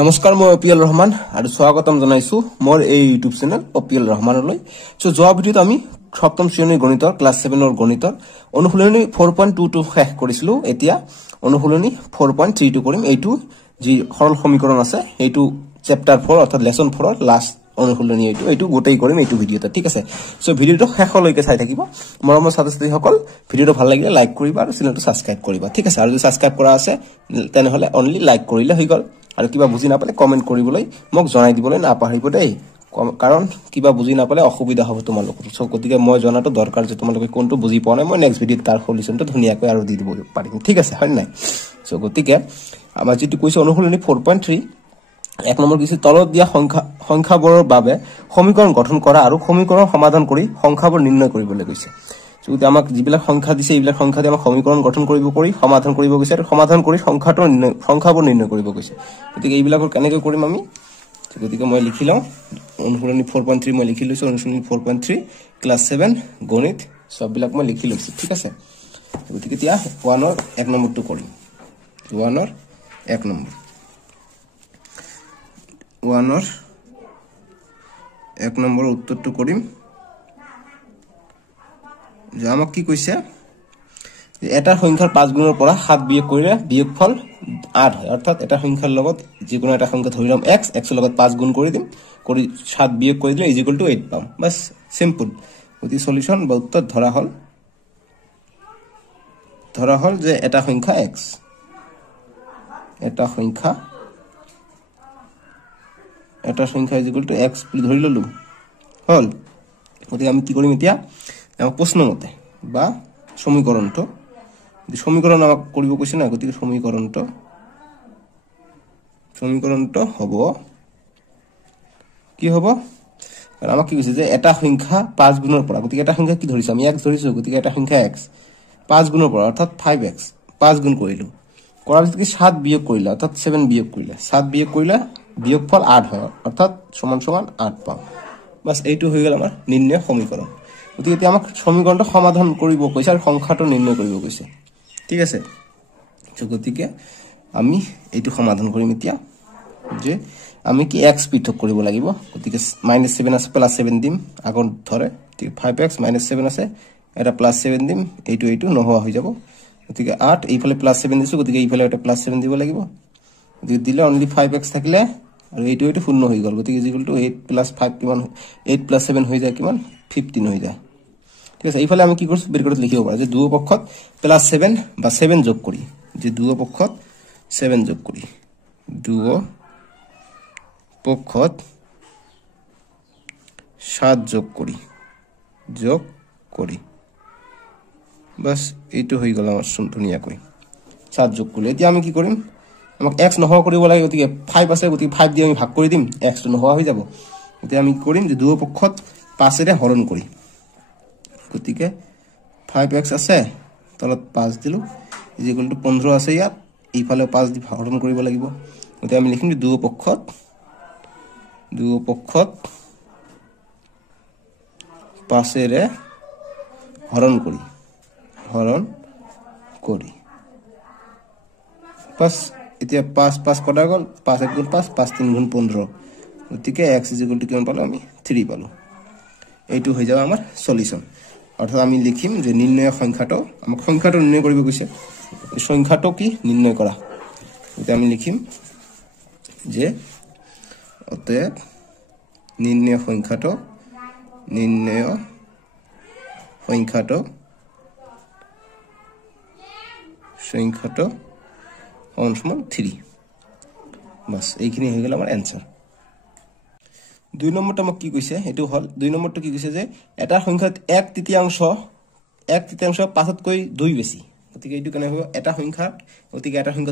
নমস্কাৰ মই অপিএল ৰহমান আৰু স্বাগতম জনাইছো মোৰ এই ইউটিউব চেনেল অপিএল ৰহমানলৈ সো যোৱা ভিডিঅত আমি সপ্তম শ্ৰেণীৰ গণিতৰ ক্লাস 7 ৰ গণিতৰ অনুশীলনী 4.22 শেষ কৰিছিলো এতিয়া অনুশীলনী 4.32 কৰিম এইটো যি সৰল সমীকৰণ আছে এইটো চ্যাপ্টাৰ 4 অৰ্থাৎ লেসন 4 ৰ লাষ্ট অনুশীলনী এইটো গোটেই কৰিম এইটো ভিডিঅতে ঠিক আছে সো ভিডিঅটো শেষলৈকে চাই থাকিব মৰমৰ ছাত্ৰ-ছাত্ৰীসকল ভিডিঅটো ভাল লাগিলে লাইক কৰিবা আৰু চেনেলটো সাবস্ক্ৰাইব কৰিবা ঠিক আছে আৰু যদি সাবস্ক্ৰাইব কৰা আছে তেনেহলে অনলি লাইক কৰিলে হৈ গল আৰু কিবা বুজি নাপালে কমেন্ট কৰিবলৈ মোক জনাই দিবলৈ নাপাহৰিব দেই কাৰণ কিবা বুজি নাপালে অসুবিধা হ'ব তোমালোকৰ সো গতিকে মই জনাটো দৰকাৰ যে তোমালোকে কোনটো বুজি পোৱা নাই মই নেক্সট ভিডিঅত তাৰ সলিউশনটো ধুনিয়াকৈ আৰু দি দিব পাৰিম ঠিক আছে হয় নাই সো গতিকে আমাৰ যেটো কৈছে অনুশীলনী 4.3 এক নম্বৰ কিছু তলত দিয়া সংখ্যাবোৰৰ বাবে সমীকৰণ গঠন কৰা আৰু সমীকৰণ সমাধান কৰি সংখ্যাবোৰ নিৰ্ণয় কৰিবলৈ কৈছে যদি আমাক যিবিলাক সংখ্যা দিছে এইবিলাক সংখ্যা দি আমাক সমীকৰণ গঠন কৰিব কৰি সমাধান কৰিব কৈছে আৰু সমাধান কৰি সংখ্যাবোৰ নিৰ্ণয় কৰিব কৈছে গতিকে এইবিলাকৰ কেনেকৈ কৰিম আমি গতিকে মই লিখি লওঁ অনুশীলনী 4.3 মই লিখি লৈছো অনুশীলনী 4.3 ক্লাস 7 গণিত সববিলাক মই লিখি লৈছো ঠিক আছে গতিকে এতিয়া 1 ৰ 1 নম্বৰটো কৰিম 1 ৰ 1 নম্বৰ 1 ৰ 1 নম্বৰ উত্তৰটো কৰিম যে আমাক কি কৈছে এটা সংখ্যাৰ 5 গুণৰ পৰা 7 বিয়োগ কৰিলে বিয়োগফল 8 হয় অৰ্থাৎ এটা সংখ্যাৰ লগত যিকোনো এটা সংখ্যা ধৰি লম x x ৰ লগত 5 গুণ কৰি দিম কৰি 7 বিয়োগ কৰি দিলে = 8 পাম বাস সিম্পল গতি সলিউশন বা উত্তৰ ধৰা হল যে এটা সংখ্যা x এটা সংখ্যা x বুলি ধৰি ললো হল গতি আমি কি কৰিম এতিয়া আমাক প্ৰশ্ন মতে বা সমীকৰণটো সমীকৰণ আমাক কৰিব কৈছে না গতি সমীকৰণটো হ'ব কি হ'ব কাৰণ আমাক কি কৈছে যে এটা সংখ্যা 5 গুণৰ পৰা গতি এটা সংখ্যা কি ধৰিছো আমি x ধৰিছো গতি এটা সংখ্যা x 5 গুণৰ পৰা অৰ্থাৎ 5x 5 গুণ কৰিলো কৰাৰ পিছত কি 7 বিয়োগ কৰিলা অৰ্থাৎ 7 বিয়োগ কৰিলা 7 বিয়োগ কৰিলা বিয়োগফল 8 হয় অৰ্থাৎ সমান 8 পাম বাস এইটো হৈ গল আমাৰ নিৰ্ণয় সমীকৰণ গতি এতিয়া আমাক সমীকৰণটো সমাধান কৰিব কৈছে আৰু সংখ্যাটো নিৰ্ণয় কৰিব কৈছে ঠিক আছে গতিকে আমি এইটো সমাধান কৰিম এতিয়া যে আমি কি x পৃথক কৰিব লাগিব গতিকে -7 আছে +7 দিম আগত ধৰে ঠিক 5x -7 আছে এটা +7 দিম এইটো নহোৱা হৈ যাব গতিকে 8 এইফালে +7 দিছো গতিকে এইফালে এটা +7 দিব লাগিব গতিকে দিলে অনলি 5x থাকিলে আৰু এইটো শূন্য হৈ গল গতিকে = 8 + 5 কিমান 8 + 7 হৈ যায় কিমান 15 হৈ যায় ঠিক আছে এইফালে আমি কি কৰিছো ব্ৰেকেটত লিখিব পাৰো যে দুয়ো পক্ষত +7 বা 7 যোগ কৰি যে দুয়ো পক্ষত 7 যোগ কৰি দুয়ো পক্ষত 7 যোগ কৰি বাস এইটো হৈ গল আমাৰ ধুনিয়াকৈ 7 যোগ কৰিলে এতিয়া আমি কি কৰিম আমাক x নহোৱা কৰিব লাগে গতিকে 5 আছে গতিকে 5 দি আমি ভাগ কৰি দিম x টো নহোৱা হৈ যাব এতিয়া আমি কৰিম যে দুয়ো পক্ষত 5 এৰে হৰণ কৰি গতিকে 5x আছে তলত 5 দিলু = 15 আছে ইয়াত এইফালে 5 দি হৰণ কৰিব লাগিব গতিকে আমি লিখিম যে দুয়ো পক্ষত 5 এৰে হৰণ কৰি পাস এতিয়া 5 কটা গল 5 * 1 = 5 5 * 3 = 15 গতিকে x = কিমান পালো আমি 3 পালো এইটো হৈ যাব আমাৰ সলিউশন অৰ্থাৎ আমি লিখিম যে নিৰ্ণয় সংখ্যাটো আমাক সংখ্যাটো নিৰ্ণয় কৰিব কৈছে এই সংখ্যাটো কি নিৰ্ণয় কৰা এটা আমি লিখিম যে অতএব নিৰ্ণয় সংখ্যাটো সমান 3 বাস এইখিনি হৈ গল আমাৰ आंसर 2 নম্বৰটো আমাক কি কৈছে এটো হল 2 নম্বৰটো কি কৈছে যে এটা সংখ্যাত 1/3 5তকৈ 2 বেছি গতিকে এইটো কেনে হ'ব এটা সংখ্যা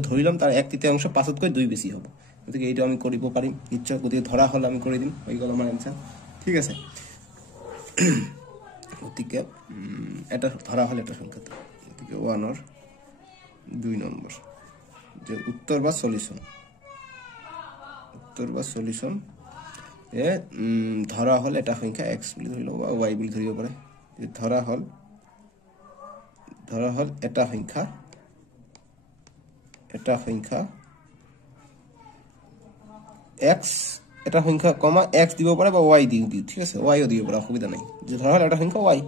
ধৰি লম তাৰ 1/3 5তকৈ 2 বেছি হ'ব গতিকে এইটো আমি কৰিব পাৰিম নিশ্চয় গতিকে ধৰা হল আমি কৰি দিম হৈ গল আমাৰ आंसर ঠিক আছে গতিকে এটা ধৰা হল এটা সংখ্যা গতিকে 1 ৰ 2 নম্বৰ যে উত্তৰ বা সলিউশন ধৰা হল এটা সংখ্যা x বুলি ধৰি লব বা y বুলি ধৰিব পাৰে যে ধৰা হল এটা সংখ্যা এক্স এটা সংখ্যা কমা এক্স দিব পাৰে বা ওয়াই দিও ঠিক আছে ওয়াইও দিব পাৰে অসুবিধা নাই যে ধৰা হল এটা সংখ্যা ওয়াই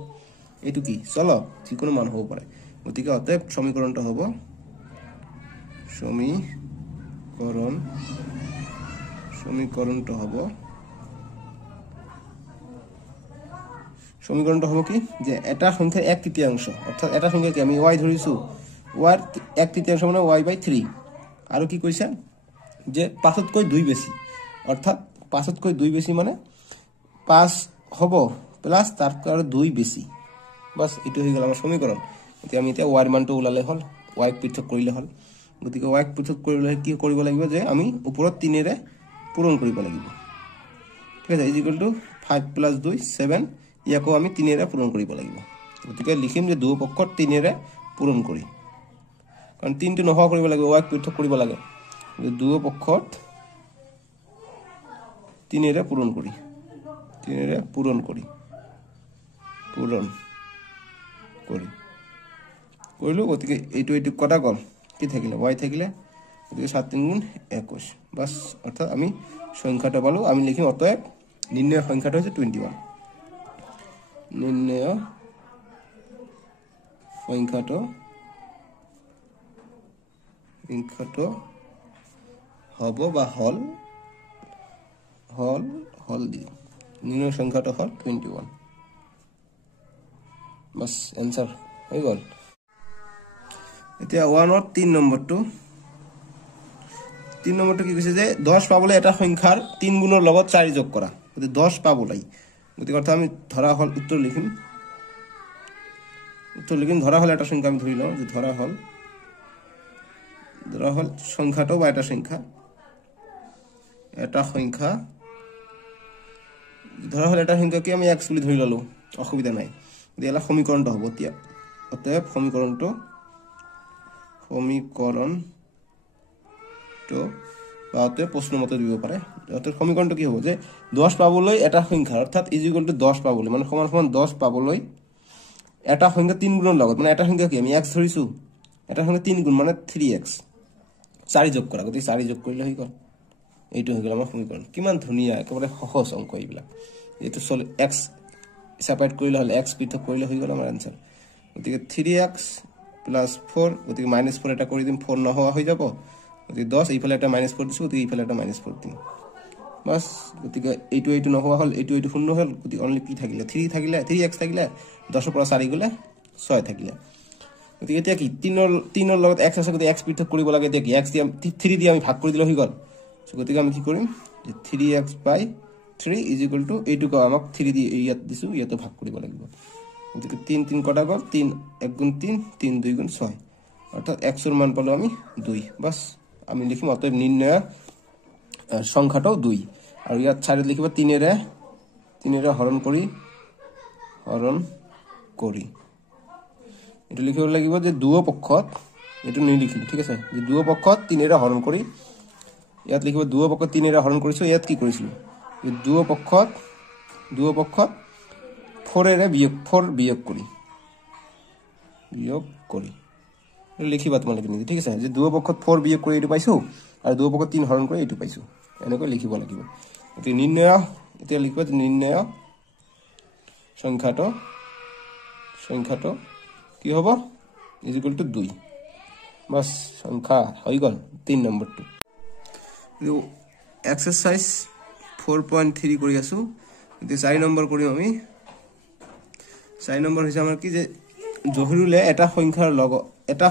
এইটো কি চলো যিকোনো মান হ'ব পাৰে গতিকে অতএব সমীকৰণটো হ'ব সমীকৰণটো হ'ব কি যে এটা সংখ্যাৰ 1/3 অৰ্থাৎ এটা সংখ্যা কি আমি y ধৰিছো y 1/3 মানে y/3 আৰু কি কৈছে যে 5তকৈ 2 বেছি অৰ্থাৎ 5তকৈ 2 বেছি মানে 5 হ'ব প্লাস তাতকৈ আৰু 2 বেছি বাস এটো হৈ গল আমাৰ সমীকৰণ এতিয়া আমি এতিয়া y ৰ মানটো উলালে হল y ক পৃথক কৰিলে হল গতিকে y ক পৃথক কৰিলে কি কৰিব লাগিব যে আমি ওপৰত 3 ৰে পূৰণ কৰিব লাগিব ঠিক আছে ইকুৱেল টু 5 + 2 7 ইয়াকো আমি 3 ৰে পূৰণ কৰিব লাগিব গতিকে লিখিম যে দুই পক্ষত 3 ৰে পূৰণ কৰি কাৰণ 3 টো নোহোৱা কৰিব লাগিব y ক পৃথক কৰিব লাগে দুই পক্ষত 3 ৰে পূৰণ কৰিলো গতিকে এইটো কটা গল কি থাকিলে y থাকিলে গতিকে 7 3 গুণ 21 বাস অর্থাৎ আমি সংখ্যাটা পালো আমি লিখিম অতএব নির্ণয় সংখ্যাটা হচ্ছে 21 নির্ণয় সংখ্যাটো হব বা হল দি নির্ণয় সংখ্যাটো হল 21 বাস आंसर হৈ গল এতিয়া 1 ৰ 3 নম্বৰটো কি কৈছে যে 10 পাবলৈ এটা সংখ্যাৰ 3 গুণৰ লগত 4 যোগ কৰা গতি 10 পাবলৈ গতিকে অৰ্থাৎ আমি ধৰা হল উত্তৰ লিখিম ধৰা হল এটা সংখ্যা আমি ধৰি লওঁ যে ধৰা হল সংখ্যাটো বা এটা সংখ্যা ধৰা হল এটা সংখ্যা কি আমি x বুলি ধৰি ললো অসুবিধা নাই দিলা সমীকৰণটো হ'ব এতিয়া অতএব সমীকৰণটো বাতে প্ৰশ্ন মতে দিব পাৰে অৰ্থাৎ সমীকৰণটো কি হ'ব যে 10 পাবলৈ এটা সংখ্যা অর্থাৎ ইকুয়াল টু 10 পাবলৈ মানে সমান সমান 10 পাবলৈ এটা সংখ্যা 3 গুণৰ লগত মানে এটা সংখ্যা কি আমি x ধৰিছো এটা সংখ্যা 3 গুণ মানে 3x 4 যোগ কৰা গতি 4 যোগ কৰিলে হৈ গল এইটো হৈ গল আমাৰ সমীকৰণ কিমান ধুনিয়া একেবাৰে সহজ অংক এইবিলাক এটো সল x সেপাৰেট কৰিলে হল x পৃথক কৰিলে হৈ গল আমাৰ आंसर গতিকে 3x + 4 গতিকে -4 এটা কৰি দিম 4 নহোৱা হৈ যাব গতিকে 10 এইফালে এটা -4 দিছো গতিকে এইফালে এটা -4 দিম বাস গতিকে এইটো নহোৱা হল এইটো শূন্য হল গতিকে অনলি কি থাকিলে 3 থাকিলে 3x থাকিলে 10 পৰা 4 গলে 6 থাকিলে গতিকে এতিয়া কি 3 ৰ লগত x আছে গতিকে x পৃথক কৰিব লাগে এতিয়া কি x দি 3 দি আমি ভাগ কৰি দিলে হৈ গল গতিকে আমি কি কৰিম যে 3x/3 = এইটো কো আমাক 3 দি ইয়াত দিছো ইয়াতে ভাগ কৰিব লাগিব গতিকে 3 3 কটা গল 3 1 গুণ 3 3 2 গুণ 6 অর্থাৎ x এর মান পালো আমি 2 বাস আমি লিখিম অতএব নির্ণয় সংখ্যাটাও 2 আর ইয়াত 4 লিখিব 3 এর হরণ করি এটা লিখিব লাগিব যে দুও পক্ষত এটা নই লিখিল ঠিক আছে যে দুও পক্ষত 3 এর হরণ করি ইয়াত লিখিব দুও পক্ষত 3 এর হরণ কৰিছো ইয়াত কি কৰিছিল যে দুও পক্ষত 4 এর বিয়োগ করি লিখিবা তোমালোকে নিজে ঠিক আছে যে দুও পক্ষত 4 বিয়োগ কৰি এটো পাইছো আৰু দুও পক্ষত 3 হৰণ কৰি এটো পাইছো এনেকৈ লিখিব লাগিব এটো নিৰ্ণয় এতিয়া লিখিবা যে নিৰ্ণয় সংখ্যাটো কি হ'ব ইকুয়াল টু 2 বাস সংখ্যা হৈ গল 3 নম্বৰটো এক্সাৰসাইজ 4.3 কৰি আছো এতিয়া 4 নম্বৰ কৰিম আমি 4 নম্বৰ হৈছে আমাৰ কি যে জহিৰুলে এটা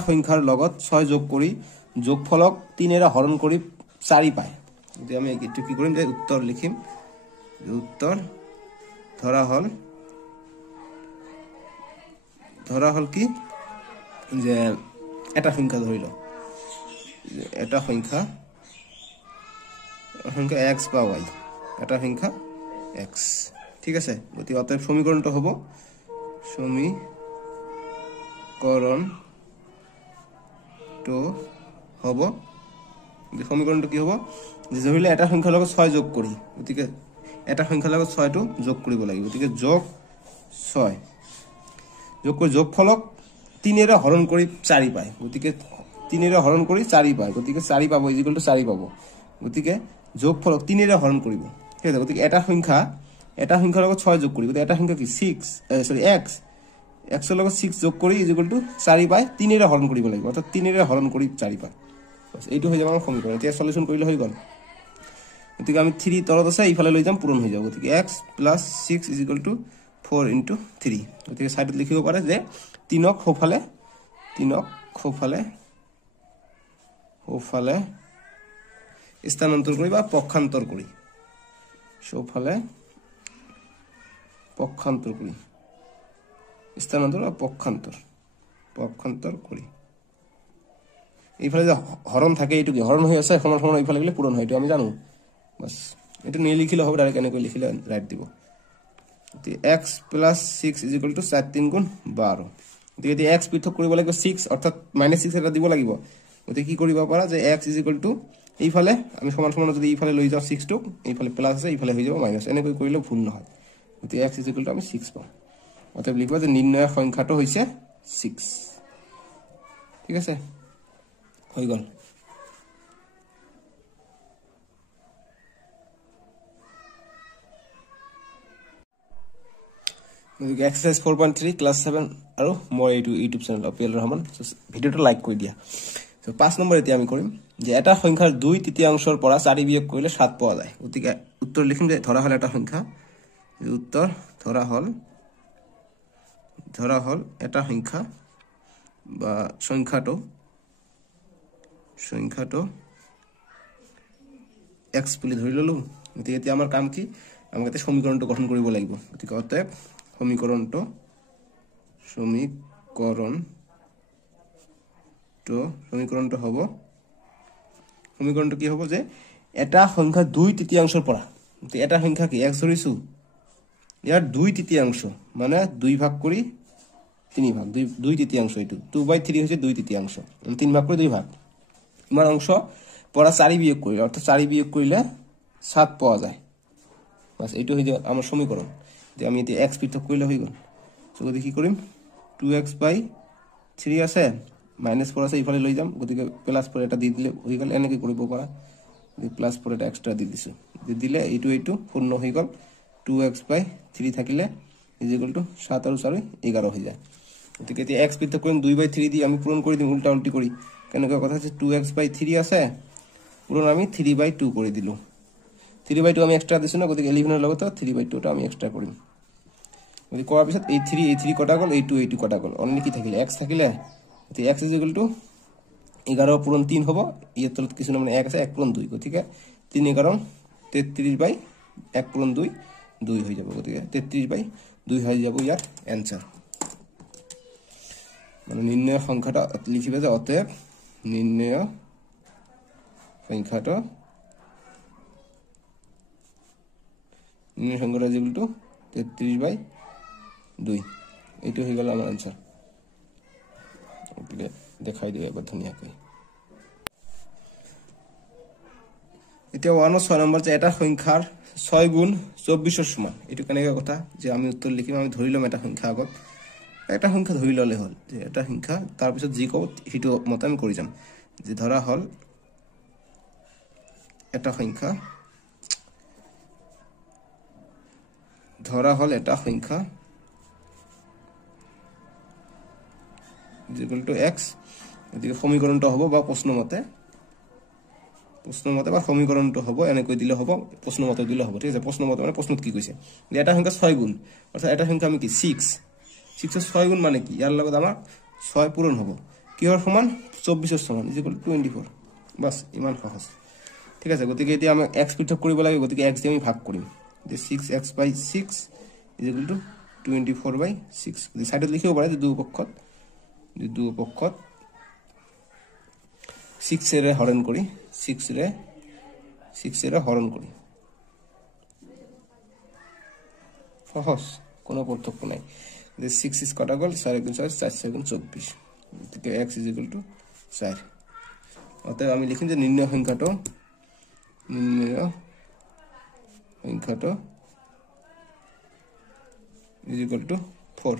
সংখ্যাৰ লগত 6 যোগ কৰি যোগফলক 3 এৰে হৰণ কৰি 4 পায় যদি আমি এটো কি কৰিম যে উত্তৰ লিখিম উত্তৰ ধৰা হল কি যে এটা সংখ্যা ধৰিল এটা সংখ্যা x বা y এটা সংখ্যা x ঠিক আছে গতি অতএব সমীকৰণটো হ'ব সমীকৰণটো কি হ'ব যে ধৰিলে এটা সংখ্যাৰ লগত 6 যোগ কৰি গতিকে এটা সংখ্যাৰ লগত 6 টো যোগ কৰিব লাগিব গতিকে যোগ 6 যোগফলক 3 এৰে হৰণ কৰি 4 পায় গতিকে 3 এৰে হৰণ কৰি 4 পায় গতিকে 4 পাব ইকুয়াল টু 4 পাব গতিকে যোগফলক 3 ৰে হৰণ কৰিব ঠিক আছে গতিকে এটা সংখ্যাৰ লগত 6 যোগ কৰি গতিকে এটা সংখ্যা কি 6 x x ৰ লগত 6 যোগ কৰি ইকুৱেল টু 4 পাই 3 ৰে হৰণ কৰিব লাগিব অৰ্থাৎ 3 ৰে হৰণ কৰি 4 পাই বাস এইটো হৈ যাব আমাৰ সমীকৰণ এতিয়া সলিউশন কৰিলে হৈ গল গতিকে আমি 3 তলত আছে ইফালে লৈ যাম পূৰণ হৈ যাব গতিকে x + 6 = 4 * 3 গতিকে সাইডত লিখিব পাৰে যে 3ক সোফালে স্থানান্তৰ কৰি বা পক্ষান্তৰ কৰি সোফালে পক্ষান্তৰ কৰি স্থানান্তৰ বা পক্ষান্তৰ কৰি এইফালে যে হৰণ থাকে এইটো কি হৰণ হৈ আছে সমান সমান এইফালে গলে পূৰণ হয় এইটো আমি জানো বাস এটো নিলিখিলে হবে ডাইরেক্ট এনেকৈ লিখিলে রাইট দিব তে x + 6 = 4 3 গুণ 12 যদি x পৃথক কৰিব লাগিব 6 অৰ্থাৎ -6 এটা দিব লাগিব গতি কি কৰিব পাৰা যে x = এইফালে আমি সমান সমান যদি এইফালে লৈ যাও 6 টো এইফালে প্লাস আছে এইফালে হৈ যাব মাইনাস এনেকৈ কৰিলে ভুল নহয় গতি x = আমি 6 পাম অতএব লিখবা যে নির্ণয় সংখ্যাটো হৈছে 6 ঠিক আছে হৈ গল exercise 4.3 class 7 আৰু মোৰ এইটো YouTube চেনেল অপিল ৰহমান ভিডিওটো লাইক কৰি দিয়া সো 5 নম্বৰ এতিয়া আমি কৰিম যে এটা সংখ্যাৰ 2/3 পৰা 4 বিয়োগ কৰিলে 7 পোৱা যায় গতিকে উত্তৰ লিখিম যে ধৰা হল এটা সংখ্যা উত্তৰ ধৰা হল এটা সংখ্যা বা সংখ্যাটো x বুলি ধৰি ললো গতিকে এতিয়া আমাৰ কাম কি আমাক এটা সমীকৰণটো গঠন কৰিব লাগিব গতিকে অতএব সমীকৰণটো কি হ'ব যে এটা সংখ্যা 2/3 পৰা এটা সংখ্যা কি x ধৰিছো ইয়াৰ 2/3 মানে 2 ভাগ কৰি 3 ভাগ 2/3 এটো 2/3 হৈছে 2/3 3 ভাগ কৰি 2 ভাগ ইমান অংশ পৰা 4 বিয়োগ কৰিলে অৰ্থাৎ 4 বিয়োগ কৰিলে 7 পোৱা যায় বাস এইটো হৈ যায় আমাৰ সমীকৰণ যে আমি এতিয়া x পৃথক কৰিলে হৈ গল সো গতি কি কৰিম 2x/3 আছে মাইনাস 4 আছে ইফালে লৈ যাম গতিকে প্লাস 4 এটা দি দিলে হৈ গল এনেকৈ কৰিব পাৰা যে প্লাস 4 এটা এক্সট্ৰা দি দিছো দি দিলে এইটো পূৰ্ণ হৈ গল 2x/3 থাকিলে = 7 আৰু 4 11 হৈ যায় গতিকে এতিয়া x পৃথক কৰিম 2/3 দি আমি পূৰণ কৰি দিম উল্টা উল্টি কৰি কেনেকৈ কথা আছে 2x/3 আছে পূৰণ আমি 3/2 কৰি দিলো 3/2 আমি এক্সট্ৰা দিছো না গতিকে 11 এৰ লগত 3/2 টা আমি এক্সট্ৰা কৰিম গতি কোৱাৰ পিছত এই 3 কটা গল এই 2 কটা গল অনলি কি থাকিলে x থাকিলে তে x = 11 পূৰণ 3 হ'ব ইয়াৰ তলত কিছু মানে 1 আছে 1 পূৰণ 2 গতিকে 3 11 33/1 পূৰণ 2 2 হৈ যাব গতিকে 33/2 হৈ যাব ইয়াৰ आंसर মানে নিৰ্ণয় সংখ্যাটা লিখিবে যে অতএব নিৰ্ণয় সংখ্যাটা = 33/2 এইটো হৈ গল আমাৰ आंसर ওকে দেখাই দিও এবাৰ ধুনিয়াকৈ এতিয়া 1 নম্বৰ যে এটা সংখ্যাৰ 6 গুণ 24 এৰ সমান এটো কেনেকৈ কথা যে আমি উত্তৰ লিখিম আমি ধৰি লম এটা সংখ্যা আগত একটা সংখ্যা ধৰি ললে হল যে এটা সংখ্যা তাৰ পিছত যি কও হিটো মতে আমি কৰি যাম যে ধৰা হল এটা সংখ্যা = x এদিকে সমীকৰণটো হ'ব বা প্ৰশ্ন মতে বা সমীকৰণটো হ'ব এনেকৈ দিলে হ'ব প্ৰশ্ন মতে দিলে হ'ব ঠিক আছে প্ৰশ্ন মতে মানে প্ৰশ্নত কি কৈছে যে এটা সংখ্যা 6 গুণ অৰ্থাৎ এটা সংখ্যা আমি কি 6 এৰ 6 গুণ মানে কি ইয়াৰ লগত আমাৰ 6 পূৰণ হ'ব কিহৰ সমান 24 এর সমান = 24 বাস ইমান সহজ ঠিক আছে গতিকে এতিয়া আমি x পৃথক কৰিব লাগে গতিকে x দি আমি ভাগ কৰিম যে 6x/6 = 24/6 যদি সাইডত লিখিব পাৰে যে দুই পক্ষত 6 এর হরণ করি 6 এর হরণ করি সহজ কোনো পার্থক্য নাই যে 6 কটা গল 4 * 4 4 * 24 এদিকে x = 4 অতএব আমি লিখিম যে নির্ণয় সংখ্যাটো = 4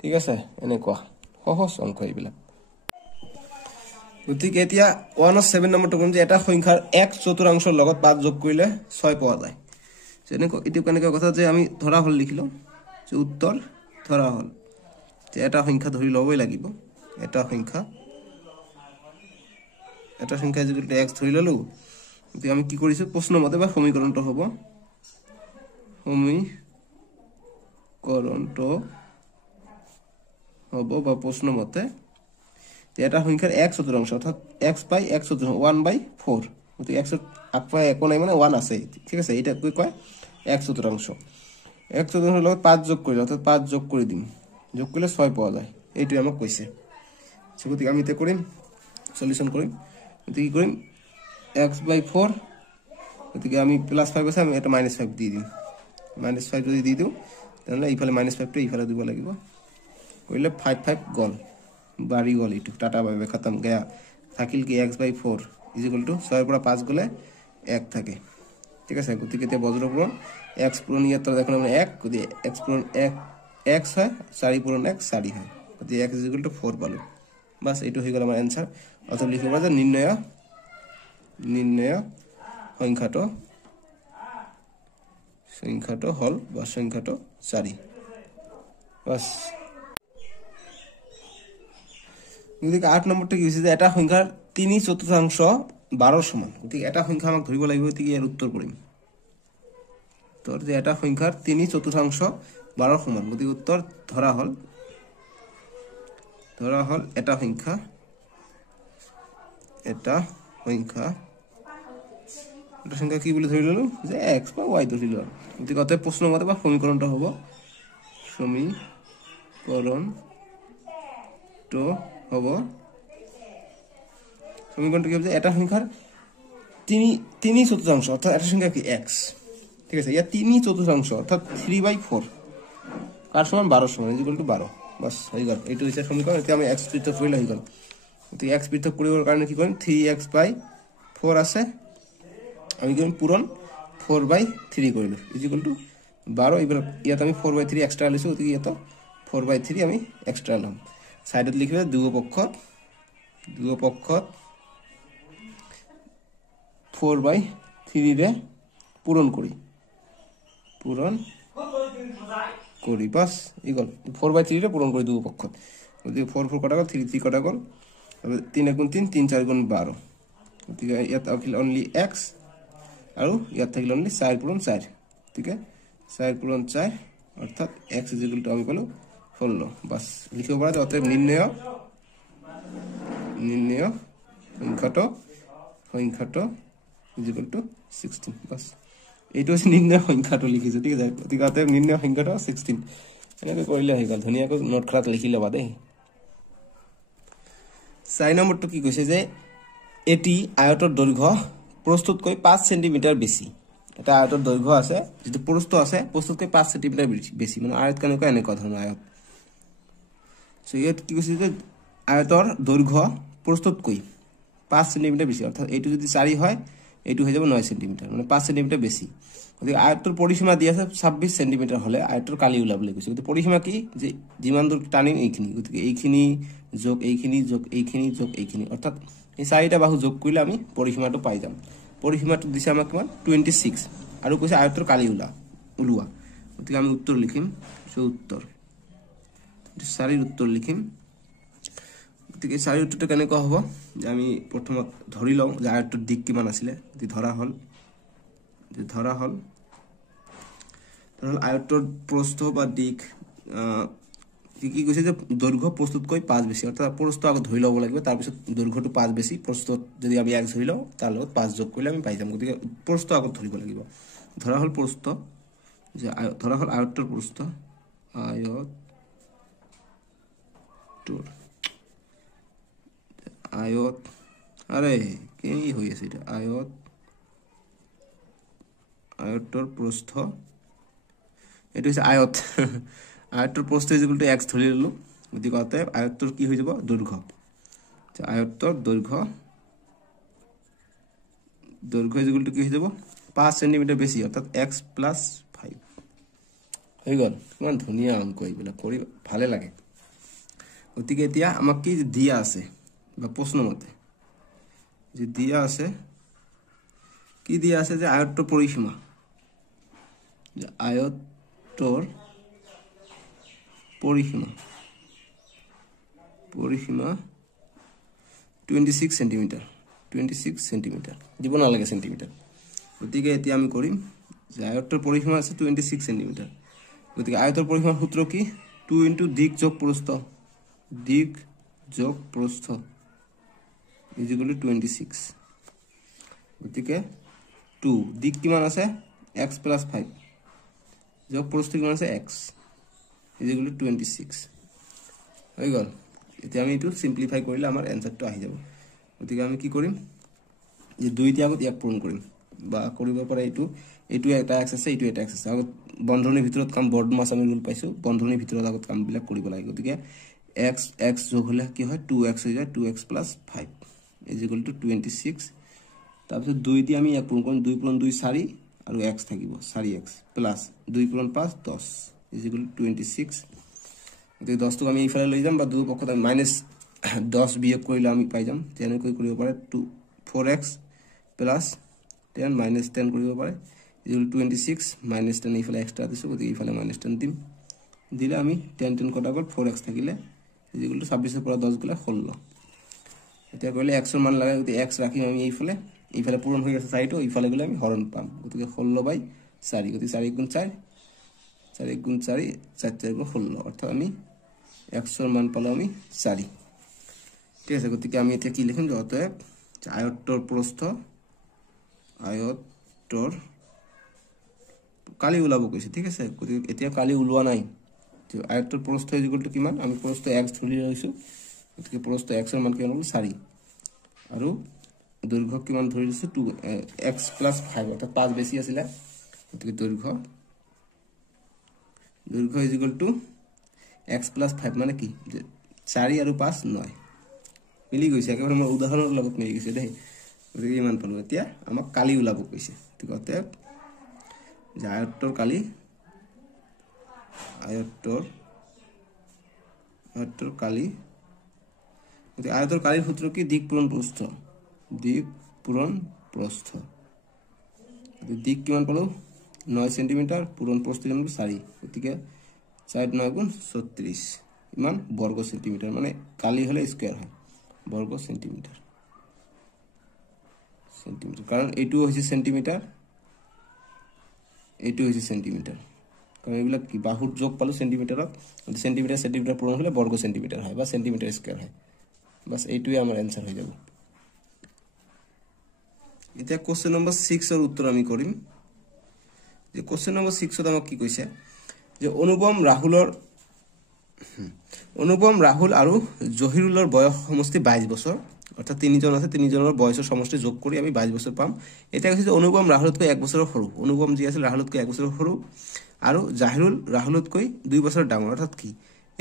ঠিক আছে এনেকুৱা সহজ অংক এইবিলাক গতিকে এতিয়া 107 নম্বৰটো কোন যে এটা সংখ্যাৰ x চতুৰ্থাংশৰ লগত 5 যোগ কৰিলে 6 পোৱা যায় যেনেকৈ এটো কেনেকৈ কথা যে আমি ধৰা হল লিখিলো যে উত্তৰ ধৰা হল যে এটা সংখ্যা ধৰি লবই লাগিব এটা সংখ্যা যেগুলো x ধৰি ললো এতিয়া আমি কি কৰিছো প্ৰশ্ন মতে বা সমীকৰণটো হ'ব বা প্ৰশ্ন মতে এটা সংখ্যাৰ x চতুৰ্থাংশ অৰ্থাৎ x বাই x চতুৰ্থাংশ 1/4 গতি x আকপাই একো নাই মানে 1 আছে ঠিক আছে এটা কি কয় x চতুৰ্থাংশ x চতুৰ্থাংশৰ লগত 5 যোগ কৰিলে অৰ্থাৎ 5 যোগ কৰি দিম যোগ কৰিলে 6 পোৱা যায় এইটো আমাক কৈছে গতি আমি তে কৰিম সলিউশন কৰিম গতি কি কৰিম x/4 গতিকে আমি +5 আছে আমি এটা -5 দি দিম -5 যদি দি দিও তাহলে ইফালে -5 টো ইফালে দিব লাগিব কইলে 5 গল বাড়ি গল ইটু টাটা বাই বাই খতম গয়া থাকিল কি x/4 = 6 পৰা 5 গলে 1 থাকে ঠিক আছে গতিকে তে বজ্ৰ পূৰণ x পূৰণ ইয়াত দেখুন আমৰা 1 গতি x পূৰণ 1 x হয় 4 পূৰণ 1 4 হয় গতি x = 4 পালো বাস এইটো হৈ গল আমাৰ आंसर অথবা লিখিব পাৰা যে নিৰ্ণয় সংখ্যাটো হল বা সংখ্যাটো 4 বাস গতিকে 8 নম্বৰটো কি হৈছে যে এটা সংখ্যাৰ 3/4 12 সমান গতিকে এটা সংখ্যা আমাক ধৰিব লাগিব গতিকে ইয়াৰ উত্তৰ কৰিম তোৰ যে এটা সংখ্যাৰ 3/4 12 সমান গতিকে উত্তৰ ধৰা হল এটা সংখ্যা কি বুলি ধৰি ললো যে x বা y ধৰি ললো গতিকে অতএব প্ৰশ্ন মতে বা সমীকৰণটো হ'ব সমীকৰণটো কি হবে এটা সংখ্যাৰ 3/4 অর্থাৎ এটা সংখ্যা কি x ঠিক আছে ইয়া 3/4 অর্থাৎ 3/4 কার সমান 12 সমান = 12 বাস হই গল এইটো হইছে সমীকরণ এতে আমি x পৃথক কৰিলে হই গল তো x পৃথক কৰিবৰ কাৰণে কি কৰিম 3x/4 আছে আমি কৰিম পূৰণ 4/3 কৰিলো = 12 এবাৰ ইয়াত আমি 4/3 এক্সট্ৰা লৈছো গতিকে ইয়াত 4/3 আমি এক্সট্ৰা লম সাইডত লিখিলে দুপক্ষত 4/3 রে পূরণ করি বাস ইগল 4/3 রে পূরণ করি দুপক্ষত গতিকে 4 কটা গল 3 কটা গল তবে 3 × 3 3 4 × 12 গতিকে ইয়াত থাকিল অনলি x আৰু ইয়াত থাকিল অনলি 4 পূৰণ 4 ঠিক আছে 4 পূৰণ 4 অৰ্থাৎ x = আমি পালো 16 বাস লিখিব পাৰা অতএব নির্ণয় সংখ্যাটো = 16 বাস এইটো আছে নির্ণয় সংখ্যাটো লিখিছো ঠিক আছে গতিকে অতএব নির্ণয় সংখ্যাটো 16 এনেকৈ কৰিলে হৈ গল ধুনিয়াকৈ নোট খাত লিখি লবা দেই 4 নম্বৰটো কি কৈছে যে এটি আয়তৰ দৈৰ্ঘ্য প্ৰস্তুতকৈ 5 সেন্টিমিটাৰ বেছি এটা আয়তৰ দৈৰ্ঘ্য আছে যেটো প্ৰস্থ আছে প্ৰস্তুতকৈ 5 সেন্টিমিটাৰ বেছি মানে আয়ত কেনেকৈ এনেকুৱা ধৰণৰ আয়ত সো ইয়াত কি কৈছে যে আয়তৰ দৈৰ্ঘ্য প্ৰস্তুতকৈ 5 সেন্টিমিটাৰ বেছি অৰ্থাৎ এইটো যদি 4 হয় এইটো হৈ যাব 9 সেন্টিমিটাৰ মানে 5 সেন্টিমিটাৰ বেছি গতিকে আয়তৰ পৰিসীমা দিয়া আছে 26 সেন্টিমিটাৰ হলে আয়তৰ কালি উলাবলৈ কৈছে গতিকে পৰিসীমা কি যে যিমান দূৰ টানিম এইখিনি গতিকে এইখিনি যোগ এইখিনি অৰ্থাৎ এই চাৰিটা বাহু যোগ কৰিলে আমি পৰিসীমাটো পাই যাম পৰিসীমাটো দিছে আমাক কিমান 26 আৰু কৈছে আয়তৰ কালি উলোৱা গতিকে আমি উত্তৰ লিখিম সো উত্তৰ 4 উত্তৰ লিখিম গতিকে 4 উত্তৰটো কেনেকৈ হ'ব যে আমি প্ৰথমত ধৰি লওঁ যে আয়তৰ দিক কিমান আছিল যদি ধৰা হল আয়তৰ প্ৰস্থ বা দিক কি কৈছে যে দৈৰ্ঘ্য প্ৰস্তুতকৈ 5 বেছি অৰ্থাৎ প্ৰস্থ আগ ধৰি লব লাগিব তাৰ পিছত দৈৰ্ঘ্যটো 5 বেছি প্ৰস্থ যদি আমি x ধৰি লওঁ তাৰ লগত 5 যোগ কৰিলে আমি পাই যাম গতিকে প্ৰস্থ আগ ধৰিব লাগিব ধৰা হল প্ৰস্থ যে ধৰা হল আয়তৰ প্ৰস্থ আৰে কি হৈ আছে এটা আয়তৰ প্ৰস্থ এটো হৈছে আয়তৰ প্ৰস্থ = x ধৰি ললো গতিকে অতএব আয়তৰ কি হৈ যাব দৈৰ্ঘ্য আয়তৰ দৈৰ্ঘ্য = কি হৈ যাব 5 সেন্টিমিটাৰ বেছি অৰ্থাৎ x + 5 হৈ গল কিমান ধুনিয়া অংক এইবিলাক কৰি ভালে লাগে গতিকে এতিয়া আমাক কি দিয়া আছে বা প্ৰশ্ন মতে যে দিয়া আছে কি দিয়া আছে যে আয়ত্তৰ পৰিসীমা যে আয়ত্তৰ পৰিসীমা 26 সেন্টিমিটাৰ 26 সেন্টিমিটাৰ দিব না লাগে সেন্টিমিটাৰ গতিকে এতিয়া আমি কৰিম যে আয়ত্তৰ পৰিসীমা আছে 26 সেন্টিমিটাৰ গতিকে আয়ত্তৰ পৰিসীমাৰ সূত্ৰ কি 2 * দিক যোগ প্ৰস্থ = 26 গতিকে 2 দিক কিমান আছে x + 5 যোগ প্ৰস্থ কিমান আছে x = 26 হৈ গল এতিয়া আমি এটো সিম্পলিফাই কৰিলে আমাৰ এনসাৰটো আহি যাব গতিকে আমি কি কৰিম যে 2 টি আগত এক পূৰণ কৰিম বা কৰিব পাৰে এটো এটা x আছে এটো এটা x আছে আগত বন্ধনীৰ ভিতৰত কাম বৰ্ডমাস আমি ৰুল পাইছো বন্ধনীৰ ভিতৰত আগত কাম বিলাক কৰিব লাগে গতিকে x যোগ হলে কি হয় 2x হৈ যায় 2x + 5 = 26 তাৰপিছত 2 দি আমি এক পূৰণ কৰিম 2 * 2 4 আৰু x থাকিব 4x প্লাস 2 * 5 10 = 26 গতিকে 10 টো আমি ইফালে লৈ যাম বা দুই পক্ষত মাইনাস 10 বিয়োগ কৰিলে আমি পাই যাম তেনেকৈ কৰিব পাৰে 4x প্লাস 10 মাইনাস 10 কৰিব পাৰে = 26 মাইনাস 10 ইফালে এক্সট্ৰা দিছো গতিকে ইফালে মাইনাস 10 দিম দিলে আমি 10 কটা গল 4x থাকিলে = 26 ৰ পৰা 10 গলে 16 এতিয়া কৰিলে x ৰ মান লাগে গতিকে x ৰাখিম আমি ইফালে পূৰণ হৈ আছে 4 টো ইফালে গলে আমি হৰণ পাম গতিকে 16/4 গতিকে 4 * 4 4 * 4 4 * 16 অর্থাৎ আমি x ৰ মান পালো আমি 4 ঠিক আছে গতিকে আমি এতিয়া কি লিখিম যে অতএব আয়ত্তৰ প্ৰস্থ আয়ত্তৰ কালি ওলাব কৈছে ঠিক আছে গতিকে এতিয়া কালি ওলোৱা নাই যে আয়ত্তৰ প্ৰস্থ = কিমান আমি প্ৰস্থ x ধৰি লৈছো গতিকে প্ৰস্থ x ৰ মান কিমান হ'ব 4 আৰু দৈৰ্ঘ্য কিমান ধৰি লৈছো 2x + 5 অৰ্থাৎ 5 বেছি আছিল গতিকে দৈৰ্ঘ্য = x + 5 মানে কি যে 4 আৰু 5 9 মিলি গৈছে একেবাৰে মই উদাহৰণৰ লগত মিলি গৈছে দেই গতিকে ইমান পালো এতিয়া আমাক কালি ওলাব কৈছে ঠিক আছে যে আয়ত্তৰ কালি আয়ত্তৰ কালি গতিকে আয়ত্তৰ কালিৰ সূত্ৰ কি দিক পূৰণ প্ৰস্থ দিক কিমান পালো 9 সেন্টিমিটার পূরণ প্রস্থ কিমান 4 গতিকে 4 * 9 = 36 ইমান বর্গ সেন্টিমিটার মানে কালি হলে স্কয়ার হয় বর্গ সেন্টিমিটার কারণ এটু হইছে সেন্টিমিটার কারণ এগুলা কি বাহুর যোগ পালো সেন্টিমিটারত সেন্টিমিটার পূরণ হলে বর্গ সেন্টিমিটার হয় বা সেন্টিমিটার স্কয়ার হয় বাস এইটুই আমার आंसर হয়ে যাব এটা কোশ্চেন নম্বর 6 এর উত্তর আমি করিম যে কোশ্চেন নম্বর 6 ত আমাক কি কইছে যে অনুপম রাহুল আৰু জহিৰুলৰ বয়স সমষ্টি 22 বছৰ অৰ্থাৎ তিনিজন আছে তিনিজনৰ বয়সৰ সমষ্টি যোগ কৰি আমি 22 বছৰ পাম এটা কৈছে যে অনুপম ৰাহুলতকৈ 1 বছৰৰ সৰু অনুপম যি আছিল ৰাহুলতকৈ 1 বছৰৰ সৰু আৰু জাহিৰুল ৰাহুলতকৈ 2 বছৰ ডাঙৰ অৰ্থাৎ কি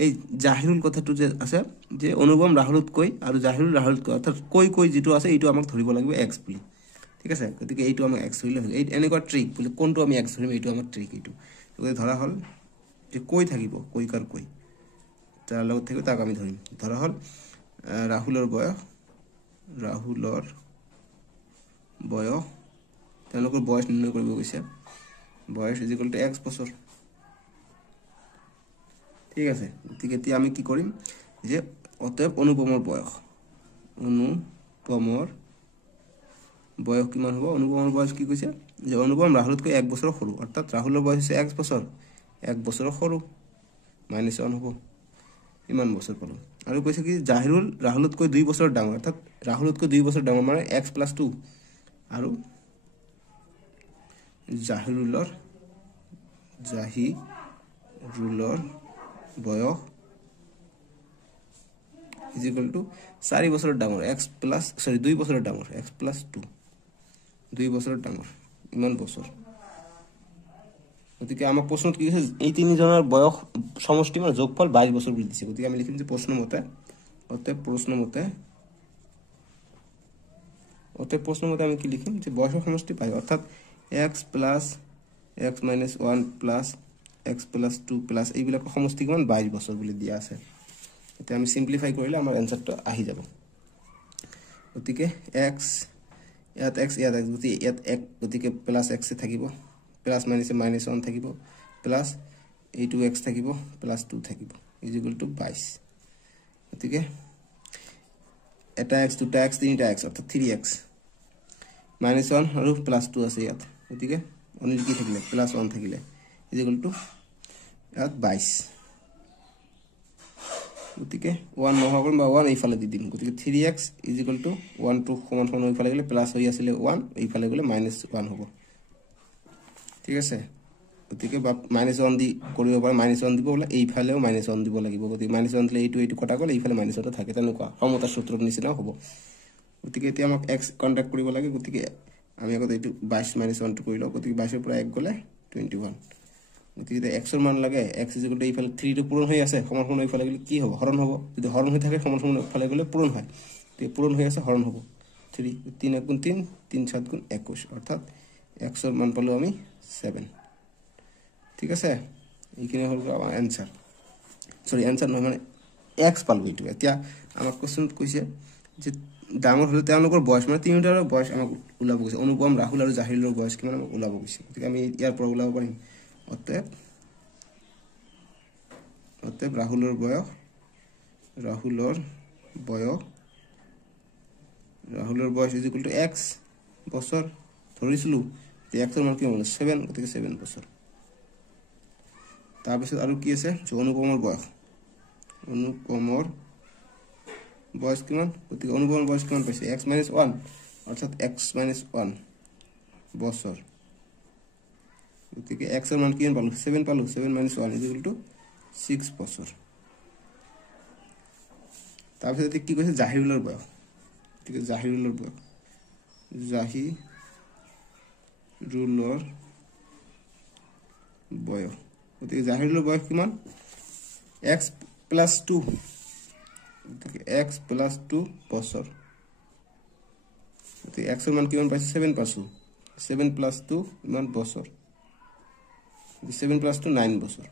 এই জাহিৰুল কথাটো যে আছে যে অনুপম ৰাহুলতকৈ আৰু জাহিৰুল ৰাহুলতকৈ অৰ্থাৎ কৈ যেটো আছে এইটো আমাক ধৰিব লাগিব x বুলি ঠিক আছে গতিকে এইটো আমাক x ধৰিলে হ'ল এই এনেকুৱা ট্ৰিক বুলি কোনটো আমি x ধৰিম এইটো আমাৰ ট্ৰিক এইটো গতিকে ধৰা হ'ল যে কৈ থাকিব কৈকাৰ কৈ তাৰ লগত থাকিব তাক আমি ধৰিম ধৰা হ'ল ৰাহুলৰ বয়স তেওঁলোকৰ বয়স নিৰ্ণয় কৰিব গৈছে বয়স = x বছৰ ঠিক আছে গতিকে এতিয়া আমি কি কৰিম যে অতএব অনুপমৰ বয়স কিমান হ'ব অনুপমৰ বয়স কি কৈছে যে অনুপম ৰাহুলতকৈ 1 বছৰ সৰু অৰ্থাৎ ৰাহুলৰ বয়স হৈছে 1 বছৰ 1 বছৰ সৰু -1 হ'ব ইমান বছৰ পালো আৰু কৈছে কি জাহিৰুল ৰাহুলতকৈ 2 বছৰ ডাঙৰ অৰ্থাৎ ৰাহুলতকৈ 2 বছৰ ডাঙৰ মানে x + 2 আৰু জাহিৰুলৰ বয়স = 4 বছৰ ডাঙৰ x + 2 বছৰ ডাঙৰ x + 2 বছৰ ডাঙৰ ইমান বছৰ গতিকে আমাক প্ৰশ্নত কি কৈছে এই তিনিজনৰ বয়স সমষ্টি মানে যোগফল 22 বছৰ বুলি দিছে গতিকে আমি লিখিম যে প্ৰশ্ন মতে আমি কি লিখিম যে বয়সৰ সমষ্টি পাই অৰ্থাৎ x + x - 1 + x + 2 + এইবিলাকৰ সমষ্টি কিমান 22 বছৰ বুলি দিয়া আছে এতিয়া আমি সিম্পলিফাই কৰিলে আমাৰ आंसरটো আহি যাব গতিকে x ইয়াত x গতিকে ইয়াত 1 গতিকে প্লাস x থাকিব প্লাস মাইনাস 1 থাকিব প্লাস এইটো x থাকিব প্লাস 2 থাকিব ইজ ইকুয়াল টু 22 গতিকে এটা x দুটা x তিনিটা x অর্থাৎ 3x মাইনাস 1 আৰু প্লাস 2 আছে ইয়াত গতিকে অনিল কি থাকিলে প্লাস 1 থাকিলে ইজ ইকুয়াল টু ইয়াত 22 গতিকে 1 নহবন বা 1 এইফালে দি দিম গতিকে 3x is equal to 1 two সমান সমান এইফালে গলে প্লাস হৈ আছিল 1 এইফালে গলে মাইনাস 1 হ'ব ঠিক আছে গতিকে বা মাইনাস 1 দি কৰিব পাৰা মাইনাস 1 দিব বলে এইফালেও মাইনাস 1 দিব লাগিব গতিকে মাইনাস 1 দিলে এইটো কটা গলে এইফালে মাইনাস 1 থাকে তেনেকুৱা সমতা সূত্ৰৰ নিচিনা হ'ব গতিকে এতিয়া আমাক x কন্টাক্ট কৰিব লাগে গতিকে আমি আগত এইটো 22 মাইনাস 1 টো কৰিলো গতিকে 22 ৰ পৰা 1 গলে 21 গতিকে x ৰ মান লাগে x ইজ ইকুয়াল টু এইফালে 3 টো পূৰণ হৈ আছে সমান সমান এইফালে গলে কি হ'ব হৰণ হ'ব যদি হৰণ হৈ থাকে সমান সমান এইফালে গলে পূৰণ হয় তে পূৰণ হৈ আছে হৰণ হ'ব 3 3 গুণ 3 3 7 গুণ 21 অৰ্থাৎ x ৰ মান পালো আমি 7 ঠিক আছে এইখিনি হল আমাৰ आंसर সরি आंसर নহয় মানে x পালো এইটো এতিয়া আমাক কোশ্চেন কৈছে যে ডাঙৰ হলে তেওঁলোকৰ বয়স মানে তিনিটাৰ বয়স আমাক উলাব কৈছে অনুপম ৰাহুল আৰু জাহিলৰ বয়স কিমান আমাক উলাব কৈছে গতিকে আমি ইয়াৰ পৰা উলাব পাৰিম অতএব ৰাহুলৰ বয়স ইজ ইকুয়াল টু x বছৰ ধৰিছিলো x ৰ মান কি হ'ল 7 গতিকে 7 বছৰ তাৰপিছত আৰু কি আছে অনুপমৰ বয়স কিমান গতিকে অনুপমৰ বয়স কিমান পাইছে x - 1 অৰ্থাৎ x - 1 বছৰ গতিকে x ৰ মান কিমান পালো 7 পালো 7 - 1 ইজ ইকুয়াল টু 6 বছৰ তাৰপিছত কি কৈছে জাহিৰুলৰ বয়স ঠিক আছে জাহিৰুলৰ বয়স গতিকে জাহিৰুলৰ বয়স কিমান x + 2 গতিকে x + 2 বছৰ গতিকে x ৰ মান কিমান পাইছে 7 পাইছো 7 + 2 ইমান বছৰ 7 + 2 9 বছৰ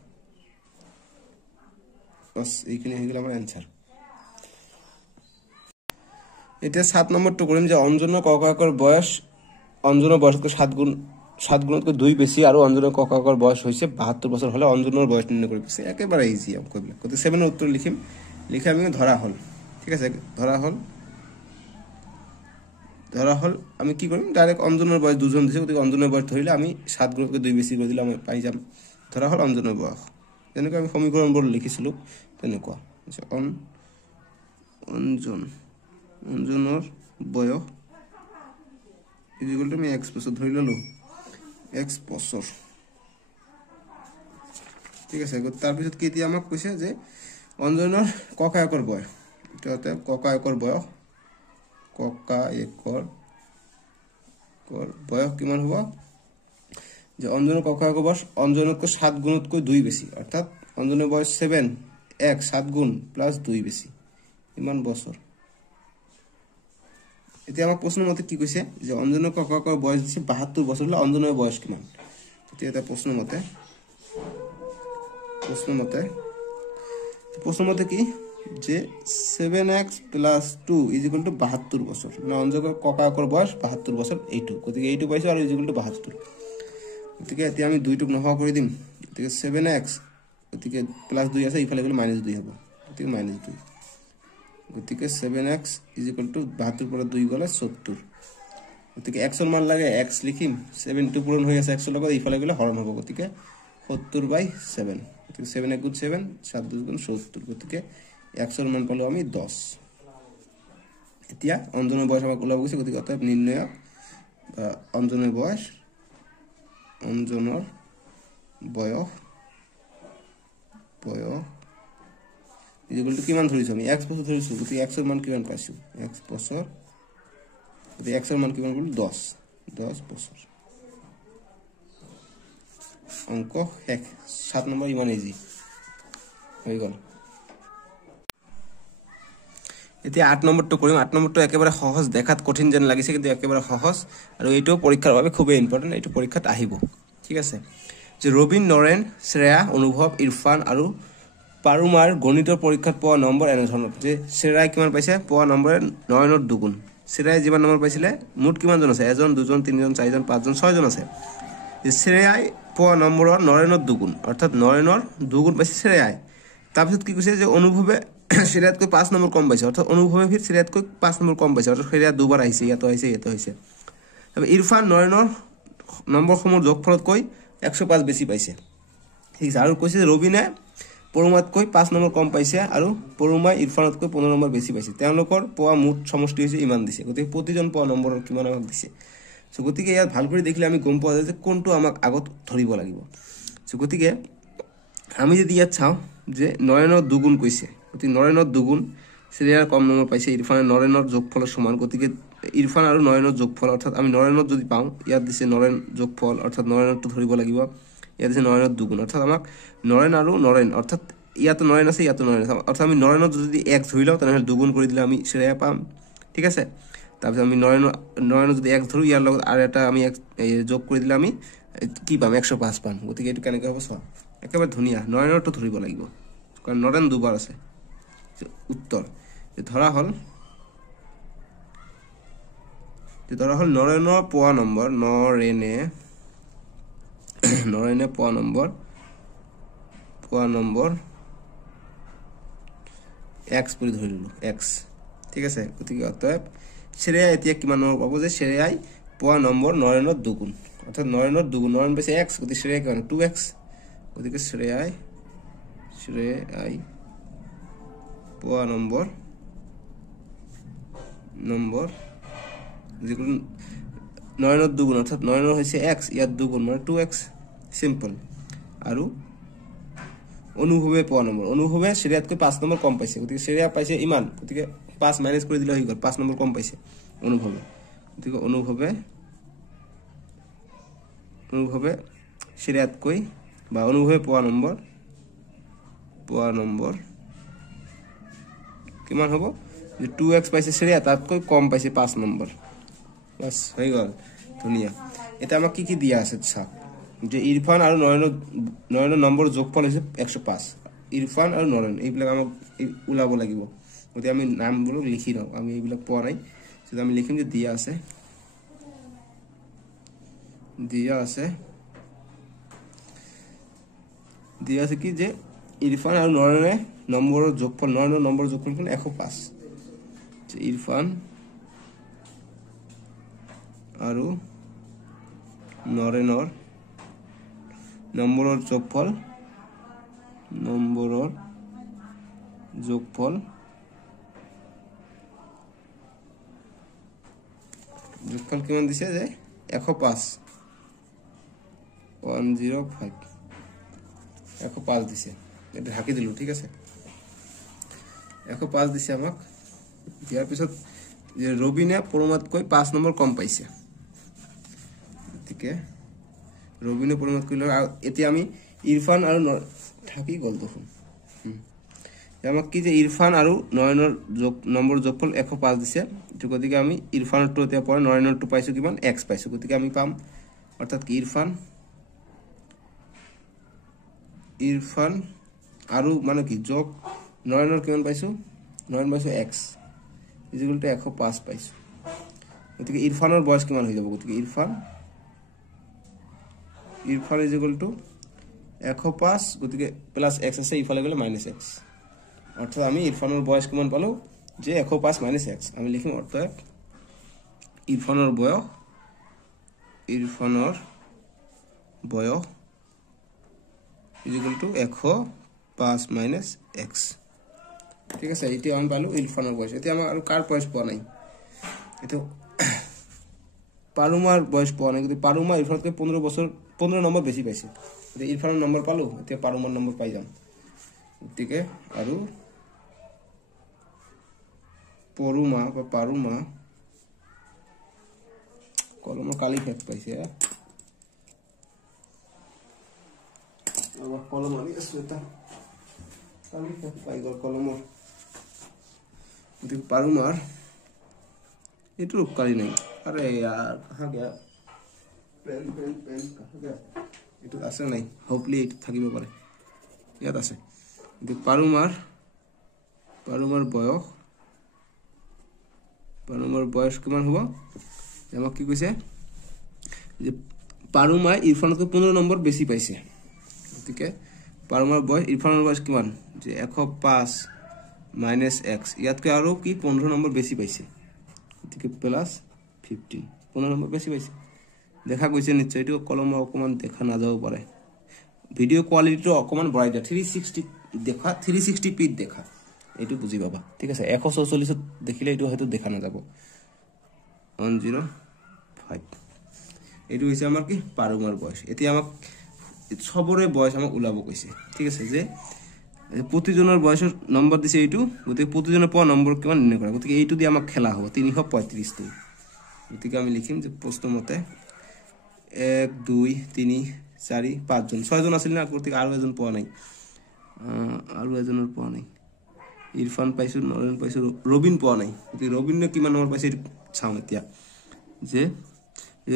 बस এইখিনি হৈ গল আমাৰ आंसर এটা 7 নম্বৰটো কৰিম যে অঞ্জনৰ ককাকৰ বয়স অঞ্জনৰ বয়সকৈ 7 গুণতকৈ 2 বেছি আৰু অঞ্জনৰ ককাকৰ বয়স হৈছে 72 বছৰ হলে অঞ্জনৰ বয়স নিৰ্ণয় কৰিব আছে একেবাৰে ইজি আম কইবলা গতে 7 এৰ উত্তৰ লিখিম লিখে আমি ধৰা হল ঠিক আছে ধৰা হল আমি কি কৰিম ডাইৰেক্ট অঞ্জনৰ বয়স দুজন দিছে গতে অঞ্জনৰ বয়স ধৰিলে আমি 7 গুণতকৈ 2 বেছি কৰি দিলে আমি পাই যাম ধৰা হল অঞ্জনৰ বয়স যেনেকৈ আমি সমীকৰণবোৰ লিখিছিলো তেনেকুৱা আছে অঞ্জনৰ বয়স ইজ ইকুয়াল টু আমি x বছৰ ধৰি ললো x বছৰ ঠিক আছে তাৰ পিছত কি এতিয়া আমাক কৈছে যে অঞ্জনৰ ককায়েকৰ বয়স এটাতে ককায়েকৰ বয়স কিমান হ'ব যে অঞ্জনৰ ককায়েকৰ বয়স অঞ্জনতকৈ 7 গুণতকৈ 2 বেছি অৰ্থাৎ অঞ্জনৰ বয়স 7 x 7 গুণ প্লাস 2 বেছি ইমান বছৰ এতিয়া আমাক প্ৰশ্ন মতে কি কৈছে যে অঞ্জনৰ ককায়েকৰ বয়স দিছে 72 বছৰ হলে অঞ্জনৰ বয়স কিমান তেতিয়া এটা প্ৰশ্ন মতে কি যে 7x + 2 = 72 বছৰ মানে অঞ্জনৰ ককায়েকৰ বয়স 72 বছৰ এইটো গতিকে এইটো পাইছো আৰু = 72 গতিকে এতিয়া আমি 2 টুক নহা কৰি দিম গতিকে 7x গতিকে +2 আছে ইফালে গলে -2 হ'ব গতিকে -2 গতিকে 7x = 72 পৰা 2 গলে 70 গতিকে x ৰ মান লাগে x লিখিম 7 টো পূৰণ হৈ আছে x ৰ লগত ইফালে গলে হৰণ হ'ব গতিকে 70/7 গতিকে 7 * 7 7 * 2 = 70 গতিকে x ৰ মান পালো আমি 10 এতিয়া অঞ্জনৰ বয়স আমাক ওলাব গৈছে গতিকে অতএব নিৰ্ণয় অঞ্জনৰ বয়স ইকুয়াল টু কিমান ধৰিছো আমি x বছৰ ধৰিছো গতিকে x ৰ মান কিমান পাইছো x বছৰ গতিকে x ৰ মান কিমান গল 10 বছৰ অংক শেষ 7 নম্বৰ ইমান ইজি হৈ গল এতিয়া 8 নম্বৰটো কৰিম 8 নম্বৰটো একেবাৰে সহজ দেখাত কঠিন যেন লাগিছে কিন্তু একেবাৰে সহজ আৰু এইটো পৰীক্ষাৰ বাবে খুব ইম্পৰ্টেন্ট এইটো পৰীক্ষাত আহিব ঠিক আছে যে ৰবিন নৰেন শ্ৰেয়া অনুভৱ ইৰফান আৰু পাৰুমাৰ গণিতৰ পৰীক্ষাত পোৱা নম্বৰ এনে ধৰণৰ যে শ্ৰেয়া কিমান পাইছে পোৱা নম্বৰ 9 ৰ দুগুণ শ্ৰেয়াই যিমান নম্বৰ পাইছিলে মুঠ কিমানজন আছে 1 2 3 4 5 6জন আছে শ্ৰেয়াই পোৱা নম্বৰৰ নৰেনৰ দুগুণ অৰ্থাৎ নৰেনৰ দুগুণ পাইছে শ্ৰেয়াই তাৰপিছত কি কৈছে যে অনুভৱে শ্ৰেয়াতকৈ 5 নম্বৰ কম পাইছে অৰ্থাৎ অনুভৱে ফিৰ শ্ৰেয়াতকৈ 5 নম্বৰ কম পাইছে অৰ্থাৎ শ্ৰেয়া দুবাৰ আহিছে ইয়াতো আহিছে তবে ইৰফান নৰেনৰ নম্বৰসমূহৰ যোগফলতকৈ 105 বেছি পাইছে ঠিক আছে আৰু কৈছে ৰবিনে পৰুমাতকৈ 5 নম্বৰ কম পাইছে আৰু পৰুমাই ইৰফানতকৈ 15 নম্বৰ বেছি পাইছে তেওঁলোকৰ পোৱা মুঠ সমষ্টি হৈছে ইমান দিছে গতিকে প্ৰতিজন পোৱা নম্বৰৰ কিমান আমাক দিছে সো গতিকে ইয়াত ভাল কৰি দেখিলে আমি গম পোৱা যায় যে কোনটো আমাক আগত ধৰিব লাগিব সো গতিকে আমি যদি ইয়াত চাও যে নৰেনৰ দুগুণ কৈছে গতিকে নৰেনৰ দুগুণ শ্ৰেয়াৰ কম নম্বৰ পাইছে ইৰফানে নৰেনৰ যোগফলৰ সমান গতিকে ইৰফান আৰু নৰেনৰ যোগফল অৰ্থাৎ আমি নৰেনৰ যদি পাও ইয়াত দিছে নৰেন যোগফল অৰ্থাৎ নৰেনৰটো ধৰিব লাগিব ইয়াত দিছে নৰেনৰ দুগুণ অৰ্থাৎ আমাক নৰেন আৰু নৰেন অৰ্থাৎ ইয়াত নৰেন আছে ইয়াত নৰেন আছে অৰ্থাৎ আমি নৰেনৰ যদি 1 ধৰি লও তেনেহলে দুগুণ কৰি দিলে আমি শ্ৰেয়া পাম ঠিক আছে তাৰপিছত আমি নৰেনৰ যদি 1 ধৰো ইয়াৰ লগত আৰু এটা আমি যোগ কৰি দিলে আমি কি পাম 105 পাম গতিকে এটো কেনেকৈ হ'ব চোৱা একেবাৰে ধুনিয়া নৰেনৰটো ধৰিব লাগিব কাৰণ নৰেন দুবাৰ আছে উত্তৰ ধৰা হল নৰেনৰ পোৱা নম্বৰ নৰেনে পোৱা নম্বৰ x বুলি ধৰি ললো x ঠিক আছে গতিকে অতএব শ্ৰেয়া এতিয়া কিমান নম্বৰ পাব যে শ্ৰেয়াই পোৱা নম্বৰ নৰেনৰ দুগুণ অৰ্থাৎ নৰেনৰ দুগুণ নৰেন পাইছে x গতিকে শ্ৰেয়া কিমান 2x গতিকে শ্ৰেয়াই পোৱা নম্বৰ যিকোনো নৰেনৰ দুগুণ অৰ্থাৎ নৰেনৰ হৈছে x ইয়াত দুগুণ মানে 2x সিম্পল আৰু অনুভৱে পোৱা নম্বৰ অনুভৱে শ্ৰেয়াতকৈ 5 নম্বৰ কম পাইছে গতিকে শ্ৰেয়া পাইছে ইমান গতিকে 5 মাইনাস কৰি দিলে হৈ গল 5 নম্বৰ কম পাইছে অনুভৱে গতিকে অনুভৱে শ্ৰেয়াতকৈ বা অনুভৱে পোৱা নম্বৰ কিমান হ'ব যে 2x পাইছে শ্ৰেয়া তাতকৈ কম পাইছে 5 নম্বৰ বাস হৈ গল ধুনিয়া এটা আমাক কি দিয়া আছে চাওক যে ইৰফান আৰু নৰেনৰ নম্বৰ যোগফল হৈছে 105 ইৰফান আৰু নৰেন এইবিলাক আমাক উলাব লাগিব গতিকে আমি নামবোৰ লিখি লও আমি এইবিলাক পোৱা নাই যদি আমি লিখিম যে দিয়া আছে কি যে ইৰফান আৰু নৰেনৰ নম্বৰৰ যোগফল নৰেনৰ নম্বৰ যোগফল 105 যে ইৰফান আৰু নৰেনৰ নম্বৰৰ যোগফল কিমান দিছে যে 105 দিছে এটা ঢাকি দিলো ঠিক আছে 105 দিছে আমাক ইয়াৰ পিছত যে ৰবিনে পৰমাতকৈ 5 নম্বৰ কম পাইছে গতিকে ৰবিনে পৰমাতকৈ এতিয়া আমি ইৰফান আৰু ঢাকি গল দেখোন আমাক কি যে ইৰফান আৰু নৰেনৰ নম্বৰ যোগফল 105 দিছে তো গতিকে আমি ইৰফানৰটো এতিয়া পৰে নৰেনৰটো পাইছো কিমান x পাইছো গতিকে আমি পাম অৰ্থাৎ কি ইৰফান আৰু মানে কি যোগ নৰেনৰ কিমান পাইছো নৰেন পাইছো x ইকুয়াল টু 105 পাইছো গতিকে ইৰফানৰ বয়স কিমান হৈ যাব গতিকে ইৰফান ইজ ইকুয়াল টু 105 গতিকে প্লাস x আছে ইফালে গলে মাইনাস x অর্থাৎ আমি ইরফানের বয়স কিমান পালো যে 105 মাইনাস x আমি লিখিম অর্থাৎ ইরফানের বয়স is equal to 105 minus x ঠিক আছে এটি আমি পালো ইরফানের বয়স এটি আমার আর কার বয়স পাওয়া নাই এটো পারুমার বয়স পাওয়া নাই কিন্তু পারুমা ইরফানকে 15 নম্বর বেশি পাইছে ইরফানের নম্বর পালো এতে পারুমার নম্বর পাই যাম ঠিক আছে আৰু পাৰুমা কলমৰ কালি ফেক পাইছে কলম আমি এটা কালি ফেক পাই গল কলমৰ ঠিক পাৰুমাৰ এটো কালি নাই আরে यार कहां गया पेन कहां गया এটো আছে নাই হোপলি এটো থাকিব পাৰে ইয়াত আছে পাৰুমাৰ পাৰুমাৰ বয়স কিমান হ'ব আমাক কি কৈছে যে পাৰুমাই ইৰফানতকৈ 15 নম্বৰ বেছি পাইছে গতিকে পাৰুমাৰ বয়স ইৰফানৰ বয়স কিমান যে 105 - x ইয়াতকৈ আৰু কি 15 নম্বৰ বেছি পাইছে গতিকে প্লাস 15 15 নম্বৰ বেছি পাইছে দেখা গৈছে নিশ্চয় এটো কলমৰ অকমান দেখা না যাব পাৰে ভিডিও কোৱালিটিটো অকমান বঢ়াই দিয়া 360 দেখা 360 p দেখা এটো বুজি পাবা ঠিক আছে 144 দেখিলে এটো হয়তো দেখা না যাব 105 এটো হৈছে আমাৰ কি পাৰুমাৰ বয়স এতিয়া আমাক সবৰে বয়স আমাক উলাব কৈছে ঠিক আছে যে প্ৰতিজনৰ বয়সৰ নম্বৰ দিছে এইটো গতিকে প্ৰতিজনৰ পোৱা নম্বৰ কিমান নিৰ্ণয় কৰা গতিকে এইটো দি আমাক খেলা হ'ব 335 টো গতিকে আমি লিখিম যে প্ৰশ্ন মতে 1 2 3 4 5 জন 6 জন আছিল না গতিকে আৰু এজন পোৱা নাই আৰু এজনৰ পোৱা নাই ইৰফান পাইছো নৰেন পাইছো ৰবিন পোৱা নাই গতিকে ৰবিনে কিমান নম্বৰ পাইছে চাও এতিয়া যে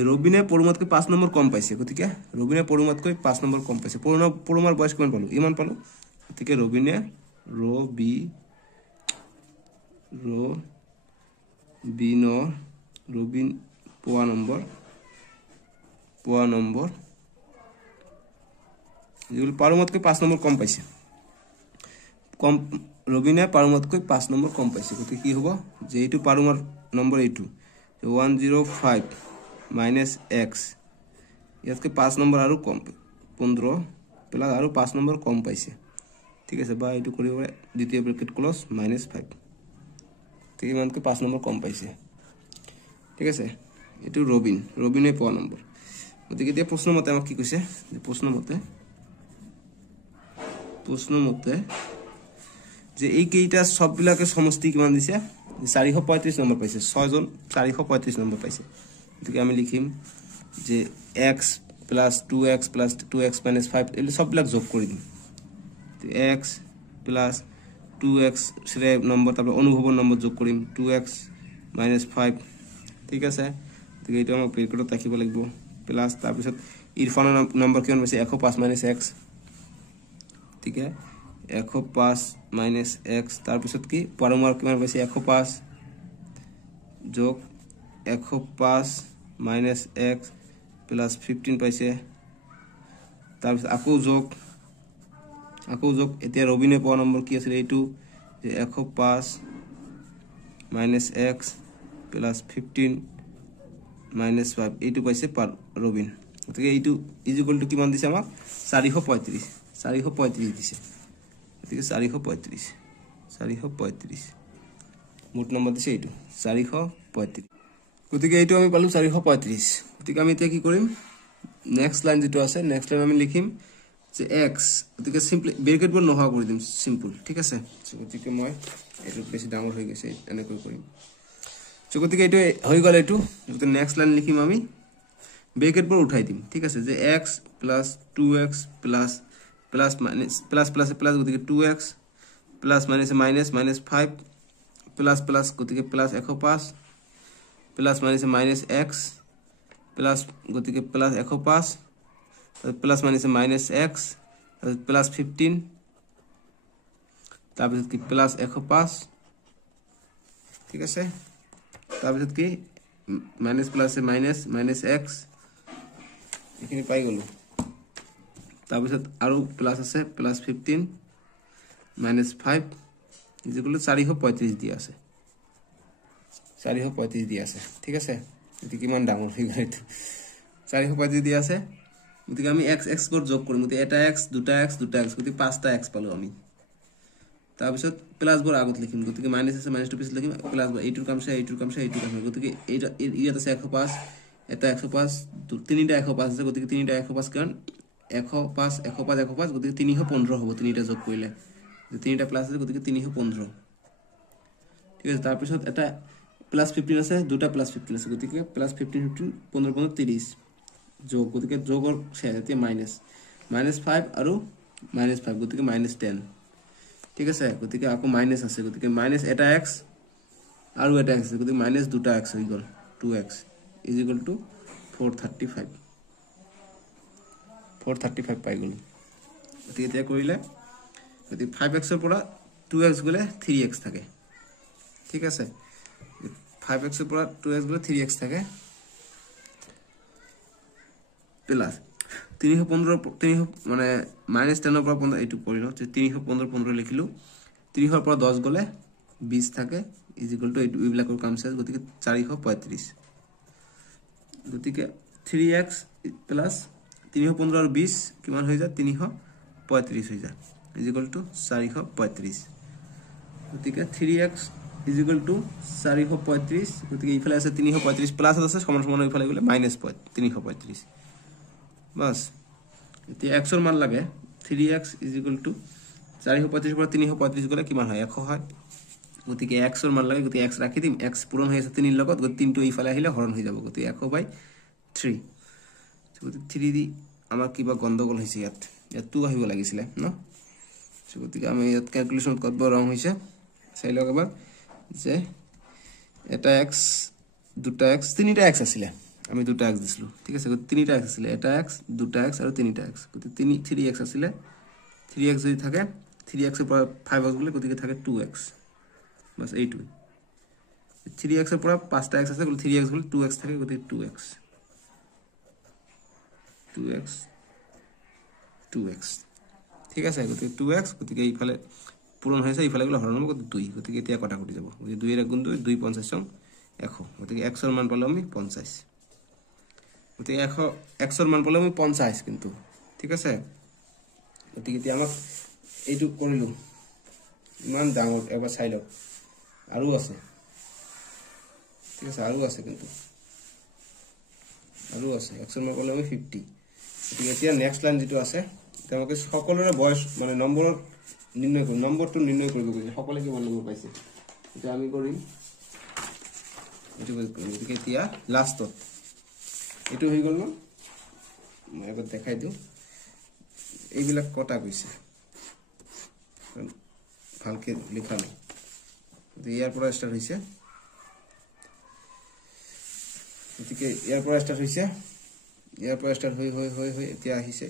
ৰবিনে পৰমতকৈ 5 নম্বৰ কম পাইছে গতিকে ৰবিনে পৰমতকৈ 5 নম্বৰ কম পাইছে পৰমাৰ বয়স কিমান পালো ইমান পালো গতিকে ৰবিনে ৰবিন পোৱা নম্বৰ যেগুলো পাৰমতকৈ 5 নম্বৰ কম পাইছে কম ৰবিনে পাৰমতকৈ 5 নম্বৰ কম পাইছে গতি কি হ'ব যে এইটো পাৰমাৰ নম্বৰ এইটো 105 - x ইয়াতকৈ 5 নম্বৰ আৰু কম 15 প্লাস আৰু 5 নম্বৰ কম পাইছে ঠিক আছে বা এইটো কৰিব দ্বিতীয় ব্ৰেকেট ক্লোজ -5 ঠিক ইমানকৈ 5 নম্বৰ কম পাইছে ঠিক আছে এইটো ৰবিনে পোৱা নম্বৰ গতিকে এতিয়া প্ৰশ্ন মতে আমাক কি কৈছে যে প্ৰশ্ন মতে যে এই কেইটা সববিলাকে সমষ্টি কিমান দিছে 435 নম্বৰ পাইছে 6 জন 435 নম্বৰ পাইছে গতিকে আমি লিখিম যে x + 2x + 2x - 5 এই সববিলাক যোগ কৰি দিম x + 2x সেৰে নম্বৰ তাৰপৰ অনুভৱৰ নম্বৰ যোগ কৰিম 2x - 5 ঠিক আছে গতিকে এইটো আমাক ব্ৰেকেটত ৰাখিব লাগিব প্লাস তাৰ পিছত ইৰফানৰ নম্বৰ কিমান পাইছে 105 - x ঠিক আছে 105 - x তাৰ পিছত কি পাৰুমাৰ কিমান পাইছে 105 যোগ 105 - x প্লাস 15 পাইছে তাৰ পিছত আকৌ যোগ এতিয়া ৰবিনে পোৱা নম্বৰ কি আছিল এইটো যে 105 - x প্লাস 15 - 5 এইটো পাইছে ৰবিন গতিকে এইটো ইকুয়াল টু কিমান দিছে আমাক 435 দিছে গতিকে 435 মোট নম্বৰ দিছে এইটো 435 গতিকে এইটো আমি পালো 435 গতিকে আমি এতিয়া কি কৰিম নেক্সট লাইন যেটো আছে নেক্সট লাইন আমি লিখিম যে x গতিকে সিম্পলি ব্ৰেকেট বোৰ নহা কৰি দিম সিম্পল ঠিক আছে গতিকে মই এইটো বেছি ডাঙৰ হৈ গৈছে এনেকৈ কৰিম গতিকে এইটো হৈ গল এইটো গতিকে নেক্সট লাইন লিখিম আমি ব্ৰেকেট বোৰ উঠাই দিম ঠিক আছে যে x + 2x প্লাস গতিকে 2x প্লাস -5 প্লাস গতিকে প্লাস 105 প্লাস -x প্লাস গতিকে প্লাস 105 প্লাস -x প্লাস 15 তাৰপিছত কি প্লাস 105 ঠিক আছে তাৰপিছত কি মাইনাস প্লাস -x এখিনি পাই গলো তাৰপিছত আৰু প্লাস আছে প্লাস 15 -5 ইকুয়াল 435 দিয়া আছে 435 দিয়া আছে ঠিক আছে এটি কিমান ডাঙৰ হৈ গল 435 দিয়া আছে গতিকে আমি x কৰ যোগ কৰিম গতিকে এটা x দুটা x গতিকে পাঁচটা x পালো আমি তাৰপিছত প্লাস বোৰ আগত লিখিম গতিকে মাইনাস আছে -2 পিছত লিখিম প্লাস এইটোৰ কাম এইটোৰ কাম গতিকে এইটা ইয়াত আছে 105 এটা 105 তিনিটা 105 আছে গতিকে তিনিটা 105 কাৰণ 105 গতিকে 315 হ'ব তিনিটা যোগ কৰিলে তিনিটা প্লাস আছে গতিকে 315 ঠিক আছে তাৰ পিছত এটা প্লাস 15 আছে দুটা প্লাস 15 আছে গতিকে প্লাস 15 15 30 যোগ গতিকে যোগৰ শেষতে -5 আৰু -5 গতিকে -10 ঠিক আছে গতিকে আকৌ মাইনাস আছে গতিকে মাইনাস এটা x আৰু এটা x গতিকে মাইনাস দুটা x হৈ গল 2x = 435 পাই গলো গতিকে এতিয়া কৰিলে গতিকে 5x ৰ পৰা 2x গলে 3x থাকে ঠিক আছে 5x এর পর 2x গলে 3x থাকে প্লাস 315 মানে -10 এর পর 15 এইটু করিলো যে 315 লিখিলো 3 এর পর 10 গলে 20 থাকে ইজ ইকুয়াল টু এইটু ইবিলাকৰ কাম শেষ গতিকে 435 গতিকে 3x প্লাস 315 আর 20 কিমান হৈ যায় 335 হৈ যায় ইজ ইকুয়াল টু 435 গতিকে 3x ইজ ইকুয়াল টু 435 গতিকে ইফালে আছে 335 প্লাস আছে সমান সমান ইফালে গলে -335 বাস এতিয়া x এর মান লাগে 3x ইজ ইকুয়াল টু 435 পর 335 গলে কিমান হয় 100 হয় গতিকে x এর মান লাগে গতি x রাখি দিম x পূরণ হৈ আছে 3 এর লগত গতি 3 টো ইফালে আহিলে হরণ হৈ যাব গতি 100/3 গতি 3 দি আমাৰ কিবা গন্ডগোল হৈছে ইয়াত 2 আহিব লাগিছিল ন গতিকে আমি ইয়াত ক্যালকুলেশন করব রং হইছে চাই লওক এবাৰ যে এটা x দুটা x তিনিটা x আছিল আমি দুটা x দিছিলো ঠিক আছে গতি তিনিটা x আছিল এটা x দুটা x আৰু তিনিটা x গতি 3x আছিল 3x যদি থাকে 3x এর পর 5x গলে গতিকে থাকে 2x বাস এইটু 3x এর পর 5টা x আছে গলে 3x গলে 2x থাকে গতি 2x 2x ঠিক আছে গতি 2x গতিকে ইফালে পূরণ হয়েছে ইফালে গলে হরণ হবে 2 গতিকে এতিয়া কাটাকুটি যাব গতি 2 এর গুণ 2 2 50 সং 100 গতিকে x এর মান পালো আমি 50 গতিকে 100 x এর মান পালো আমি 50 কিন্তু ঠিক আছে গতিকে এতিয়া আমাক এইটু কৰিলো ইমান ডাঙৰ এবাৰ চাই লওক আৰু আছে ঠিক আছে আৰু আছে কিন্তু আৰু আছে x এর মান পালো আমি 50 গতিকে এতিয়া নেক্সট লাইন যেটো আছে এটা আমাকে সকলৰে বয়স মানে নম্বৰ নিৰ্ণয় কৰব নম্বৰটো নিৰ্ণয় কৰব কই সকলে কি নম্বৰ পাইছে এটা আমি কৰিম এটো গতিকে এতিয়া লাষ্টত এটো হৈ গল ন মই এবাৰ দেখাই দিও এইবিলাক কটা গৈছে ভালকে লিখা নাই ইয়াৰ পৰা স্টাৰ্ট হৈছে গতিকে ইয়াৰ পৰা স্টাৰ্ট হৈছে ইয়াৰ পৰা স্টার্ট হৈ এতিয়া আহিছে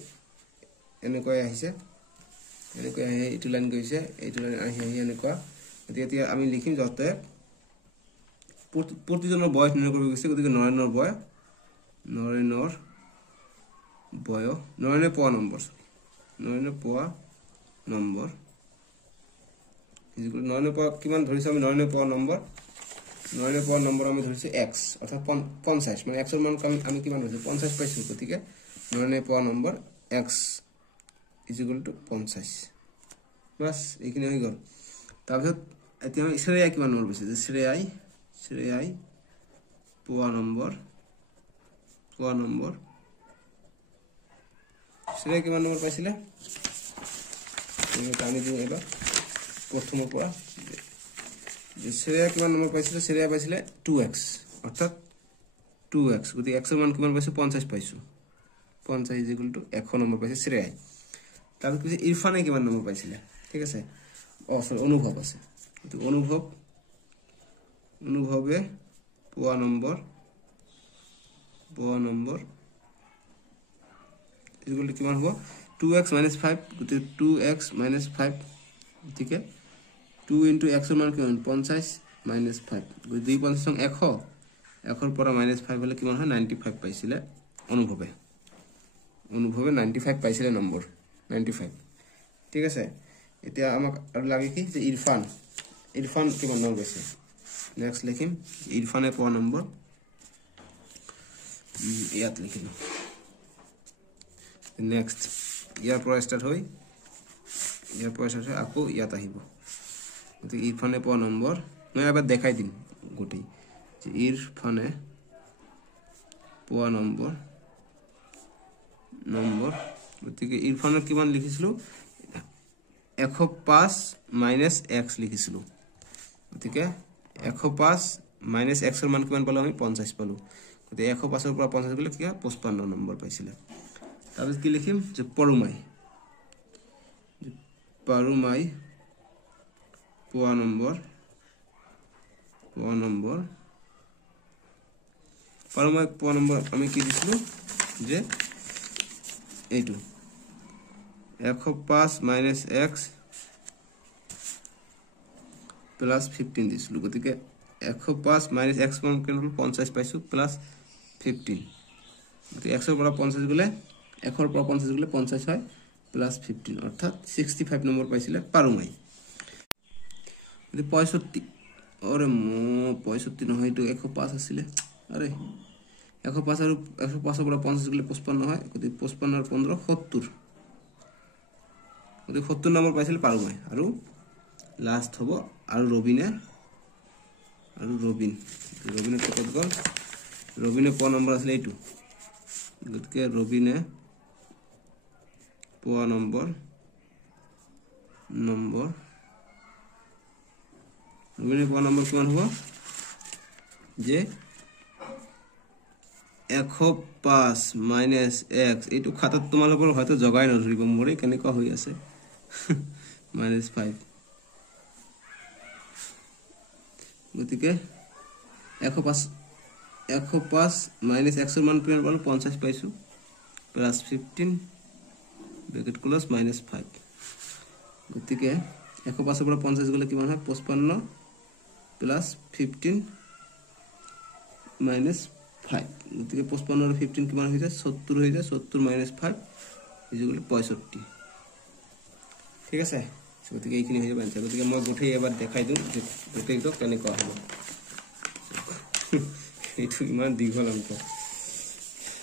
এনেকৈ আহিছে এনেকৈ এইটো লাইন গৈছে এইটো লাইন আহি এনেকুৱা এতিয়া আমি লিখিম যতে প্ৰতিজনৰ বয়স নিৰ্ণয় কৰিব গৈছে গতিকে নৰেনৰ বয়স নৰেনে পোৱা নম্বৰ নৰেনে পোৱা কিমান ধৰিছে আমি নৰেনে পোৱা নম্বৰ আমি ধৰিছে x অৰ্থাৎ 50 মানে x এৰ মান আমি কিমান ধৰিছে 50 পাইছো গতিকে নৰেনে পোৱা number x is equal to 50 বাস এইখিনি হৈ গল তাৰপিছত এতিয়া আমি শ্ৰেয়া কিমান নম্বৰ পাইছে যে শ্ৰেয়াই পোৱা নম্বৰ শ্ৰেয়া কিমান নম্বৰ পাইছিলে এটা আমি দিও এবাৰ প্ৰথমৰ পৰা যে শ্ৰেয়া কিমান নম্বৰ পাইছিলে শ্ৰেয়া পাইছিলে 2x অৰ্থাৎ 2x গতিকে x এর মান কিমান পাইছো 50 পাইছো 50 is equal to 100 নম্বৰ পাইছে শ্ৰেয়াই তাহলে কি ইৰফানে কিমান নম্বৰ পাইছিলে ঠিক আছে সৰি অনুভব আছে তো অনুভবে পোৱা নম্বৰ ইকুয়াল টু কিমান হ'ব 2x - 5 গতি 2x - 5 ঠিক আছে 2 * x এর মান কিমান 50 - 5 গতি 2 50 সং 100 100 পৰা -5 হলে কিমান হয় 95 পাইছিলে অনুভবে 95 পাইছিলে নম্বৰ 95 ঠিক আছে এতিয়া আমাক আৰু লাগে কি যে ইৰফান কিমান নম্বৰ পাইছে নেক্সট লিখিম ইৰফানে পোৱা নম্বৰ ইয়াত লিখিম নেক্সট ইয়াৰ পৰা স্টাৰ্ট হৈ আকৌ ইয়াত আহিব গতি ইৰফানে পোৱা নম্বৰ মই এবাৰ দেখাই দিম গুটি যে ইৰফানে পোৱা নম্বৰ গতিকে ইরফানের কিমান লিখিছিলো 105 - x লিখিছিলো গতিকে 105 - x এর মান কিমান পালো আমি 50 পালো গতিকে 105 এর পৰা 50 গলে কি 55 নম্বৰ পাইছিলে তাৰপিছত কি লিখিম যে পৰুমাই পোৱা নম্বৰ আমি কি দিছিলো যে এইটো 105 - x + 15 দিছিলো গতিকে 105 মাইনাস x মান কেন হল 50 পাইছো প্লাস 15 তো 100 এর পৰা 50 গলে 100 এৰ পৰা 50 গলে 50 হয় প্লাস 15 অর্থাৎ 65 নম্বর পাইছিলে পারুমাই যদি 65 আরে মো 65 নহয় তো 105 আছিল আরে 105 আর 105 এর পৰা 50 গলে 55 হয় যদি 55 আর 15 70 যদি 70 নম্বর পাইছিলে পারুমাই আর লাস্ট হবো আর রবিনের কত গল রবিনে প নম্বর আসলে এইটু গতিকে রবিনে প নম্বর রবিনে প নম্বর কিমান হবো যে 105 মাইনাস x এইটু খাতাত তোমালোকৰ হয়তো জগাই নধৰিব মোৰে কেনেকুৱা হৈ আছে মাইনাস 5 গতিকে 105 মাইনাস x এর মান কিমান পালো 50 পাইছো প্লাস 15 ব্র্যাকেট ক্লোজ মাইনাস 5 গতিকে 105 এর পৰা 50 গলে কিমান হয় 55 প্লাস 15 মাইনাস 5 গতিকে 55 আর 15 কিমান হৈ যায় 70 হৈ যায় 70 মাইনাস 5 ইকুয়াল 65 ঠিক আছে গতিকে এইখিনি হৈ যাব আনসার গতিকে মই গোটেই এবাৰ দেখাই দিম যে গোটেইটো কেনেকুৱা হ'ব এইটো ইমান দীঘল অংক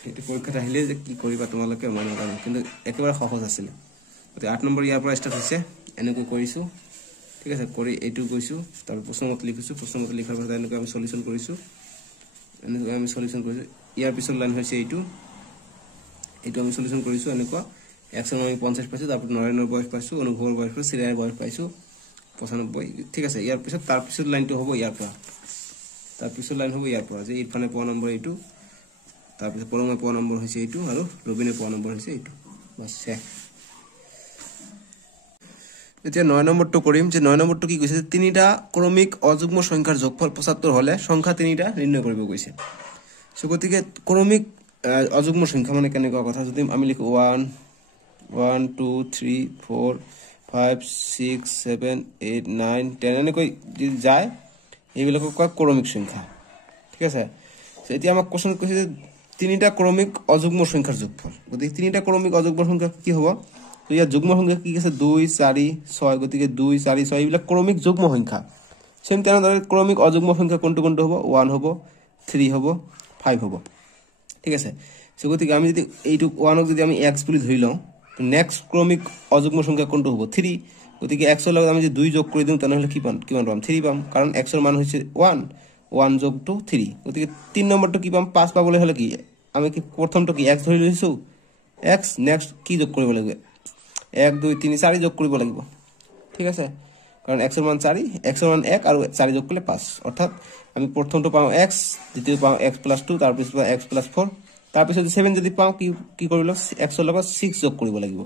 এইটো পৰীক্ষাত আহিলে যে কি কৰিবা তোমালোকে মই নাজানো কিন্তু একেবাৰে সহজ আছিল গতিকে 8 নম্বৰ ইয়াৰ পৰা ষ্টাৰ্ট হৈছে এনেকৈ কৰিছো ঠিক আছে কৰি এইটো গৈছো তাৰ প্ৰশ্নমত লিখিছো প্ৰশ্নমত লিখাৰ পাছত এনেকৈ আমি সলিউশন কৰিছো ইয়াৰ পিছৰ লাইন হৈছে এইটো আমি সলিউশন কৰিছো এনেকুৱা x এর মান 50 পাইছো তারপর নয়নের বয়স পাইছো অনুভবের বয়স পাইছো সিরায়ের বয়স পাইছো 95 ঠিক আছে ইয়ার পিছত তার পিছত লাইনটো হ'ব ইয়াৰ পৰা তাৰ পিছত লাইন হ'ব ইয়াৰ পৰা যে ইৰফানে প নম্বৰ এইটো তাৰ পিছত পৰমে প নম্বৰ হৈছে এইটো আৰু ৰবিনে প নম্বৰ হৈছে এইটো বাস শেষ এতিয়া 9 নম্বৰটো কৰিম যে 9 নম্বৰটো কি কৈছে তিনিটা ক্ৰমিক অযুগ্ম সংখ্যাৰ যোগফল 75 হলে সংখ্যা তিনিটা নিৰ্ণয় কৰিব কৈছে সো গতিকে ক্ৰমিক অযুগ্ম সংখ্যা মানে কেনেকুৱা কথা যদি আমি লিখো 1 2 3 4 5 6 7 8 9 10 এনেকৈ যায় এইবিলাক কয় ক্ৰমিক সংখ্যা ঠিক আছে এতিয়া আমাক কোশ্চেন কৈছে যে তিনিটা ক্ৰমিক অযুগ্ম সংখ্যাৰ যোগফল গতিকে তিনিটা ক্ৰমিক অযুগ্ম সংখ্যা কি হ'ব তো ইয়াৰ যুগ্ম সংখ্যা কি আছে 2 4 6 গতিকে 2 4 6 এইবিলাক ক্ৰমিক যুগ্ম সংখ্যা সেম তেনেদৰে ক্ৰমিক অযুগ্ম সংখ্যা কোনটো হ'ব 1 হ'ব 3 হ'ব 5 হ'ব ঠিক আছে সো গতিকে আমি যদি এইটো 1 ক যদি আমি x বুলি ধৰি লওঁ তো নেক্সট ক্ৰমিক অযুগ্ম সংখ্যা কোনটো হ'ব 3 গতিকে x এৰ লগত আমি যদি 2 যোগ কৰি দিম তাহলে কিমান পাম 3 পাম কাৰণ x এৰ মান হৈছে 1 যোগ টু 3 গতিকে 3 নম্বৰটো কি পাম 5 পাবলৈ হলে কি আমি কি প্ৰথমটো কি x ধৰি লৈছো x নেক্সট কি যোগ কৰিব লাগিব 1 2 3 4 যোগ কৰিব লাগিব ঠিক আছে কারণ x এর মান 4 x এর মান 1 আর 4 যোগ করলে 5 অর্থাৎ আমি প্রথমটো পাও x দ্বিতীয় পাও x + 2 তার পিছত x + 4 তার পিছত 7 যদি পাও কি কৰিল x এৰ লগত 6 যোগ কৰিব লাগিব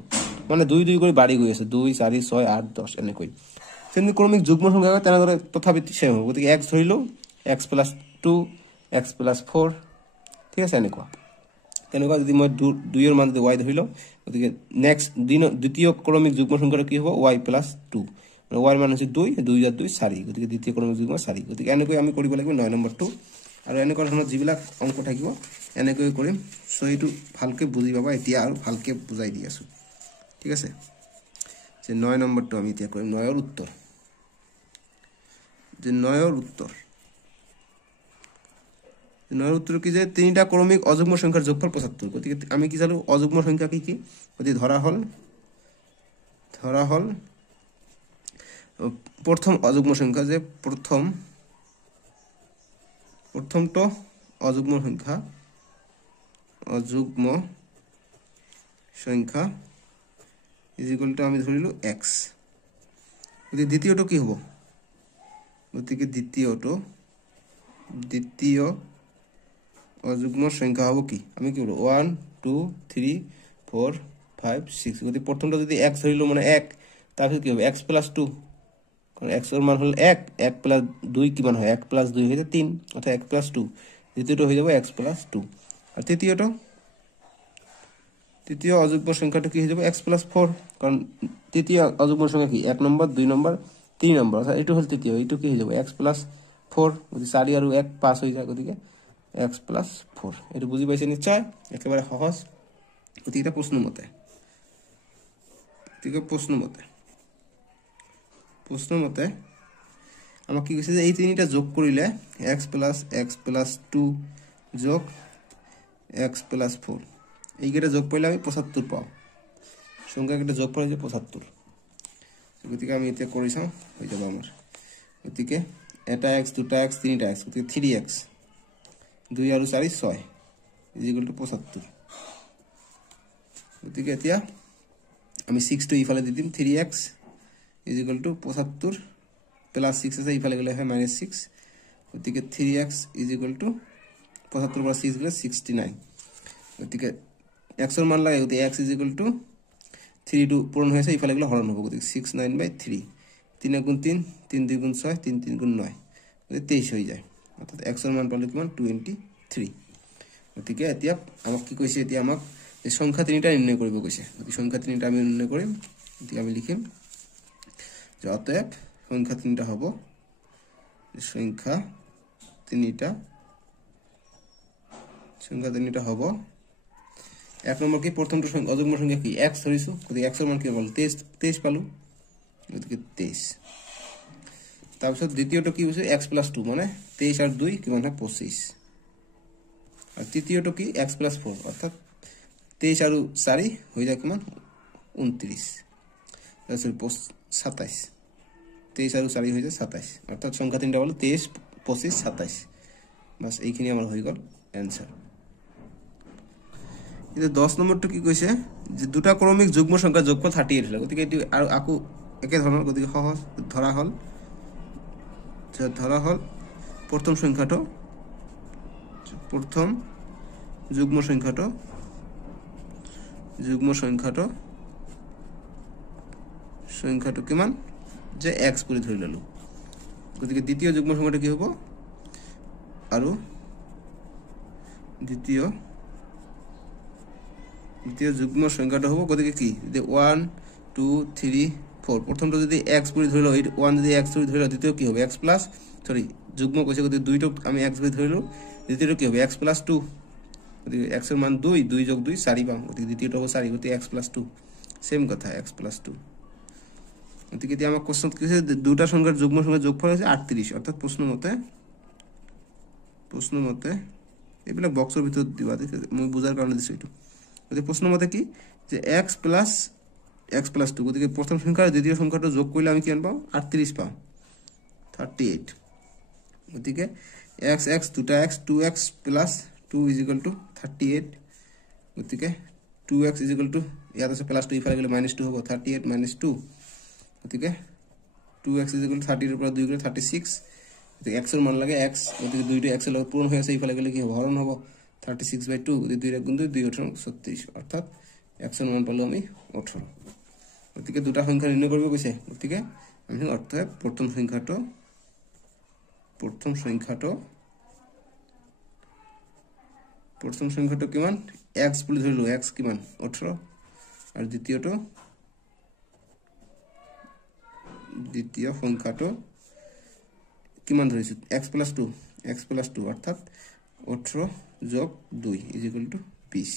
মানে 2 2 কৰি বাঢ়ি গৈ আছে 2 4 6 8 10 এনেকৈ সেমি ক্ৰমিক যুগ্ম সংখ্যা তেনেদৰে তথাপিত সেম হ'ব গতিকে x ধৰিলো x + 2 x + 4 ঠিক আছে এনেকুৱা তেনেকুৱা যদি মই 2 এৰ মান যদি y ধৰিলো গতিকে নেক্সট দ্বিতীয় ক্ৰমিক যুগ্ম সংখ্যাটো কি হ'ব y + 2 মানে y এর মান হৈছে 2 2 + 2 4 গতিকে দ্বিতীয় ক্ৰমিক যুগ্ম 4 গতিকে এনেকৈ আমি কৰিব লাগিব 9 নম্বৰটো আৰু এনেকুৱা ধৰণৰ যিবিলাক অংক থাকিব এনেকৈ কৰিম সো এইটো ভালকে বুজি পাবা এতিয়া আৰু ভালকে বুজাই দি আছো ঠিক আছে যে 9 নম্বৰটো আমি এতিয়া কৰিম 9 এৰ উত্তৰ যে 9 এৰ উত্তৰ 9 এৰ উত্তৰ কি যে তিনিটা ক্ৰমিক অযুগ্ম সংখ্যাৰ যোগফল 75 গতিকে আমি কি জানো অযুগ্ম সংখ্যা কি গতি ধৰা হল প্রথম অযুগ্ম সংখ্যা যে প্রথমটো অযুগ্ম সংখ্যা ইকুয়াল টু আমি ধরিলো x গতিকে দ্বিতীয়টো কি হ'ব গতিকে দ্বিতীয় অযুগ্ম সংখ্যা হ'ব কি আমি কি বলবো 1 2 3 4 5 6 গতিকে প্রথমটো যদি x ধৰিলো মানে 1 তাৰপিছত কি হ'ব x + 2 কারণ x এর মান হল 1 1 + 2 কিমান হয় 1 + 2 হইছে 3 অর্থাৎ 1 + 2 দ্বিতীয়টো হৈ যাব x + 2 আর তৃতীয় অযুগ্ম সংখ্যাটো কি হৈ যাব x + 4 কারণ তৃতীয় অযুগ্ম সংখ্যা কি 1 নম্বৰ 2 নম্বৰ 3 নম্বৰ অর্থাৎ এটো হল তৃতীয় এটো কি হৈ যাব x + 4 গতি 4 আৰু 1 5 হৈ যায় গতিকে x + 4 এটো বুজি পাইছে নিশ্চয় একেবাৰে সহজ গতি এটা প্ৰশ্ন মতে আমাক কি কৈছে যে এই তিনিটা যোগ কৰিলে x + 2 যোগ x + 4 এইকেইটা যোগ কৰিলে আমি 75 পাওঁ সংখ্যাকেইটা যোগ কৰি যে 75 গতিকে আমি এটা কৰি চাওঁ হৈ যাব আমাৰ গতিকে এটা x দুটা x তিনিটা x গতিকে 3x 2 আৰু 4 6 = 75 গতিকে এতিয়া আমি 6 টো ইফালে দি দিম 3x = 75 প্লাস 6 আছে ইফালে গলে হয় -6 গতিকে 3x = 75 পৰা 6 গলে 69 গতিকে x এর মান লাগে গতিকে x = 3 টু পূরণ হয়েছে ইফালে গলে হরণ হবে গতিকে 69/3 3 গুণ 3 3 2 গুণ 6 3 3 গুণ 9 গতিকে 23 হয়ে যায় অর্থাৎ x এর মান পালে কিমান 23 গতিকে এতিয়া আমাক কি কৈছে এতিয়া আমাক এই সংখ্যা তিনিটা নির্ণয় কৰিব কৈছে গতিকে সংখ্যা তিনিটা আমি নিৰ্ণয় কৰিম গতিকে আমি লিখিম যে অতএব সংখ্যা তিনিটা হ'ব সংখ্যা তিনিটা হ'ব এক নম্বৰ কি প্ৰথমটো সংখ্যা অযুগ্ম সংখ্যা কি x ধৰিছো গতিকে x এৰ মান কি বল 23 পালো গতিকে 23 তাৰপিছত দ্বিতীয়টো কি হৈছে x + 2 মানে 23 আৰু 2 কিমান হয় 25 আৰ তৃতীয়টো কি x + 4 অৰ্থাৎ 23 আৰু 4 হৈ যায় কিমান 29 তাহলে 27 23 আৰু 4 হৈ যায় 27 অৰ্থাৎ সংখ্যা তিনটা হলো 23 25 27 বাস এইখিনি আমাৰ হৈ গল आंसर এটা 10 নম্বৰটো কি কৈছে যে দুটা ক্ৰমিক যুগ্ম সংখ্যা যোগফল 38 হল গতিকে এটি আৰু আকু একে ধৰণৰ গতিকে সহজ ধৰা হল প্ৰথম যুগ্ম সংখ্যাটো কিমান যে x বুলি ধৰি ললো গতিকে দ্বিতীয় যুগ্ম সংখ্যাটো কি হ'ব আৰু দ্বিতীয় যুগ্ম সংখ্যাটো হ'ব গতিকে কি যে 1 2 3 4 প্ৰথমটো যদি x বুলি ধৰি লও 1 যদি x বুলি ধৰি লও দ্বিতীয় কি হবে x প্লাস যুগ্ম কৈছে গতিকে দুইটো আমি x বুলি ধৰিলো দ্বিতীয়টো কি হবে x + 2 গতিকে x এর মান 2 2 + 2 4 পাম গতিকে দ্বিতীয়টো হ'ব 4 গতিকে x + 2 সেম কথা x + 2 গতিকে এতিয়া আমাক কোশ্চেন কিছে দুটা সংখ্যার যুগ্ম সংখ্যার যোগফল আছে 38 অর্থাৎ প্রশ্ন মতে এইবিলাক বক্সৰ ভিতৰত দিবা মই বুজাৰ কাৰণে দিছো এটো গতিকে প্ৰশ্ন মতে কি যে x + 2 গতিকে প্ৰথম সংখ্যা আৰু দ্বিতীয় সংখ্যাটো যোগ কৰিলে আমি কিমান পাম 38 পাম 38 গতিকে x দুটা x 2x + 2 = 38 গতিকে 2x = ইয়াত আছে +2 ইফালে গলে -2 হ'ব 38 - 2 গতিকে 2x = 30 এর পৰা 2 গলে 36 গতিকে x এর মান লাগে x গতিকে দুইটো x এর লগত পূরণ হৈ আছে ইফালে গলে কি হ'ব হরণ হ'ব 36/2 গতিকে 2 গুণ 2 2 18 36 অর্থাৎ x এর মান পালো আমি 18 গতিকে দুটা সংখ্যা নির্ণয় কৰিব কৈছে গতিকে আমি অৰ্থাৎ প্ৰথম সংখ্যাটো কিমান x বুলি ধৰিলো x কিমান 18 আৰু দ্বিতীয় সংখ্যাটো কিমান ধৰিছো x + 2 অর্থাৎ 18 + 2 = 20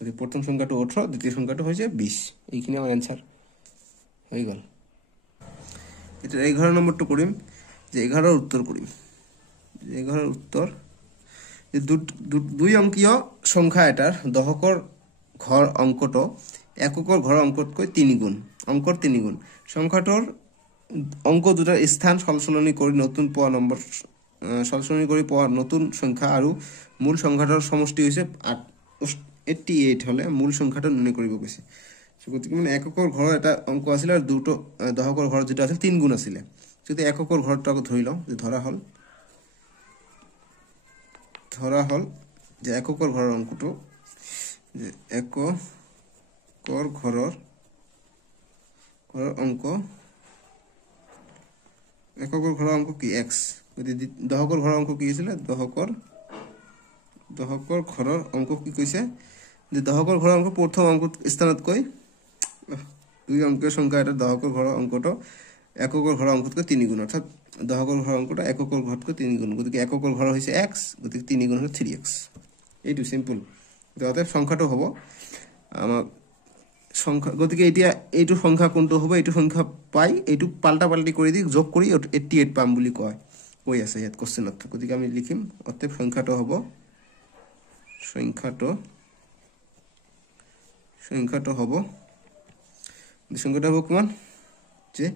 গতিকে প্রথম সংখ্যাটো 18 দ্বিতীয় সংখ্যাটো হৈছে 20 এইখিনি আমাৰ आंसर হৈ গল এটা 11 নম্বৰটো কৰিম যে 11 উত্তৰ কৰিম 11 উত্তৰ যে দুই অঙ্কীয় সংখ্যা এটাৰ দশকৰ ঘৰ অঙ্কটো এককৰ ঘৰ অঙ্কতকৈ 3 গুণ অঙ্কৰ 3 গুণ সংখ্যাটোৰ অঙ্ক দুটাৰ স্থান সলসলনি কৰি নতুন পোৱা নম্বৰ সলসলনি কৰি পোৱা নতুন সংখ্যা আৰু মূল সংখ্যাটোৰ সমষ্টি হৈছে 88 হলে মূল সংখ্যাটো নিৰ্ণয় কৰিব কৈছে গতিকে মানে এককৰ ঘৰ এটা অঙ্ক আছিল আৰু দুটো দশকৰ ঘৰ যেটা আছিল 3 গুণ আছিল যদি এককৰ ঘৰটো ধৰি লও যে ধৰা হল যে এককৰ ঘৰৰ অঙ্কটো যে এককৰ ঘৰৰ অঙ্ক এককৰ ঘৰৰ অঙ্ক কি x গতি দশকৰ ঘৰৰ অঙ্ক কি আছিল দশকৰ ঘৰৰ অঙ্ক কি কৈছে যে দশকৰ ঘৰৰ অঙ্ক প্ৰথম অঙ্ক স্থানত কৈ দুই অঙ্কীয় সংখ্যা এটা দশকৰ ঘৰৰ অঙ্কটো এককৰ ঘৰৰ অংকতকৈ 3 গুণ অৰ্থাৎ দহকৰ ঘৰৰ অংকটা এককৰ ঘৰতকৈ 3 গুণ গতিকে এককৰ ঘৰ হৈছে x গতিকে 3 গুণ হল 3x এইটো সিম্পল অতএব সংখ্যাটো হ'ব আমাৰ সংখ্যা গতিকে এতিয়া এইটো সংখ্যা কোনটো হ'ব এইটো সংখ্যা পাই এইটো পাল্টা পাল্টি কৰি দি যোগ কৰি 88 পাম বুলি কৈ আছে ইয়াত কোশ্চেনত গতিকে আমি লিখিম অতএব সংখ্যাটো হ'ব সংখ্যাটো হ'ব কিমান যে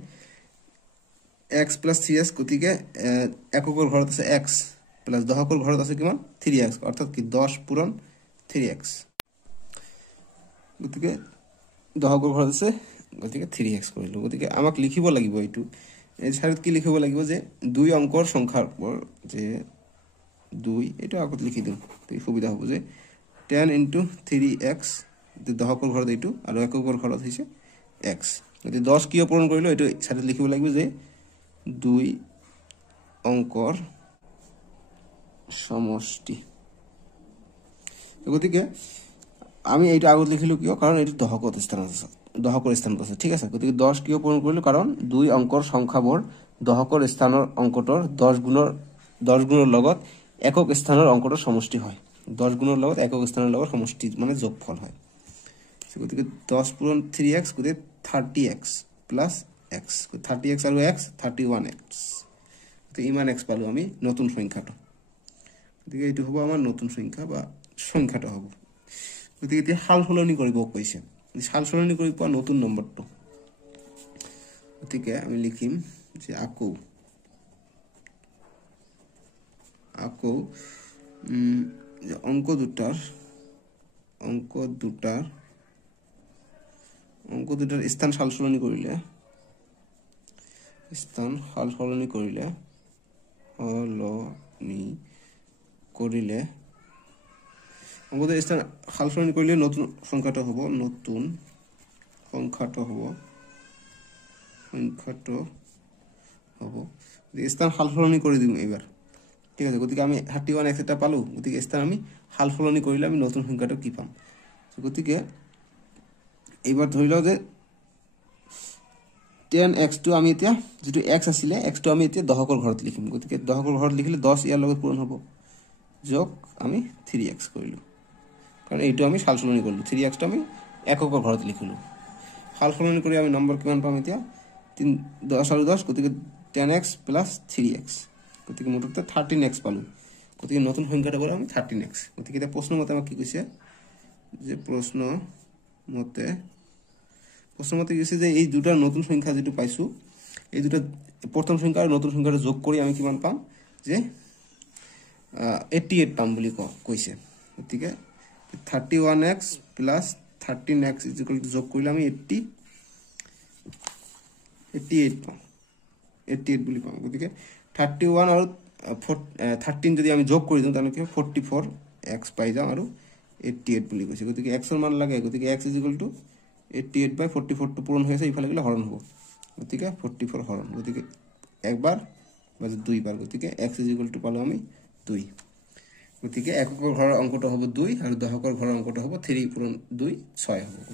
x plus 3x গতিকে এককৰ ঘৰত আছে x প্লাস দহকৰ ঘৰত আছে কিমান 3x অৰ্থাৎ কি 10 পূৰণ 3x গতিকে দহকৰ ঘৰত আছে গতিকে 3x কৰিলো গতিকে আমাক লিখিব লাগিব এইটো এই চাৰিত কি লিখিব লাগিব যে দুই অংকৰ সংখ্যাৰ যে 2 এটা আগত লিখি দিম এই সুবিধা হ'ব যে 10 into 3x দহকৰ ঘৰত এইটো আৰু এককৰ ঘৰত হৈছে x গতিকে 10 কিয় পূৰণ কৰিলো এইটো চাৰিত লিখিব লাগিব যে দুই অংকৰ সমষ্টি গতিকে আমি এইটো আগত লিখিলো কিয় কাৰণ এইটো দহকৰ স্থানত আছে ঠিক আছে গতিকে 10 কিয় পূৰণ কৰিলো কাৰণ দুই অংকৰ সংখ্যাবোৰ দহকৰ স্থানৰ অংকটোৰ 10 গুণৰ লগত একক স্থানৰ অংকটোৰ সমষ্টি হয় 10 গুণৰ লগত একক স্থানৰ লগত সমষ্টি মানে যোগফল হয় গতিকে 10 পূৰণ 3x গতিকে 30x plus x 30x আৰু x 31x গতিকে ইমান x পালো আমি নতুন সংখ্যাটো গতিকে এইটো হ'ব আমাৰ নতুন সংখ্যা বা সংখ্যাটো হ'ব গতিকে এতিয়া হাল সলনি কৰিব কৈছে হাল সলনি কৰি পোৱা নতুন নম্বৰটো গতিকে আমি লিখিম যে আকৌ অংক দুটাৰ স্থান সাল সলনি কৰিলে অংকটোৰ স্থান সাল সলনি কৰিলে নতুন সংখ্যাটো হ'ব স্থান সাল সলনি কৰি দিম এইবাৰ ঠিক আছে গতিকে আমি 31x এটা পালো গতিকে স্থান আমি হাল সলনি কৰিলে আমি নতুন সংখ্যাটো কি পাম গতিকে এইবাৰ ধৰি লও যে 10x টো আমি এতিয়া যেটো x আছিল x টো আমি এতিয়া দহকৰ ঘৰত লিখিম গতিকে দহকৰ ঘৰত লিখিলে 10 ইয়াৰ লগত পূৰণ হ'ব যোগ আমি 3x কৰিলো কাৰণ এইটো আমি সাল সলনি কৰিলো 3x টো আমি এককৰ ঘৰত লিখিলো সাল সলনি কৰি আমি নম্বৰ কিমান পাম এতিয়া 10 আৰু 10 গতিকে 10x plus 3x গতিকে মুঠতে 13x পালো গতিকে নতুন সংখ্যাটো হ'ল আমি 13x গতিকে এটা প্ৰশ্ন মতে আমাক কি কৈছে যে প্ৰশ্ন মতে কৈছে যে এই দুটা নতুন সংখ্যা যেটো পাইছো এই দুটা প্ৰথম সংখ্যা আৰু নতুন সংখ্যাটো যোগ কৰি আমি কিমান পাম যে 88 পাম বুলি কৈছে গতিকে 31x plus 13x যোগ কৰিলে আমি 88 পাম 88 বুলি পাম গতিকে 31 আৰু 13 যদি আমি যোগ কৰি দিওঁ তাহলে কি 44x পাই যাম আৰু 88 বুলি কৈছে গতিকে x এর মান লাগে গতিকে x 88 by 44 টো পূরণ হয়েছে ইফালে গেলে হরণ হবে গতিকে 44 হরণ গতিকে একবার বা দুইবার গতিকে x পালো আমি 2 গতিকে এককৰ ঘৰৰ অংকটো হ'ব 2 আৰু দহকৰ ঘৰৰ অংকটো হ'ব 3 পূৰণ 2 6 হ'ব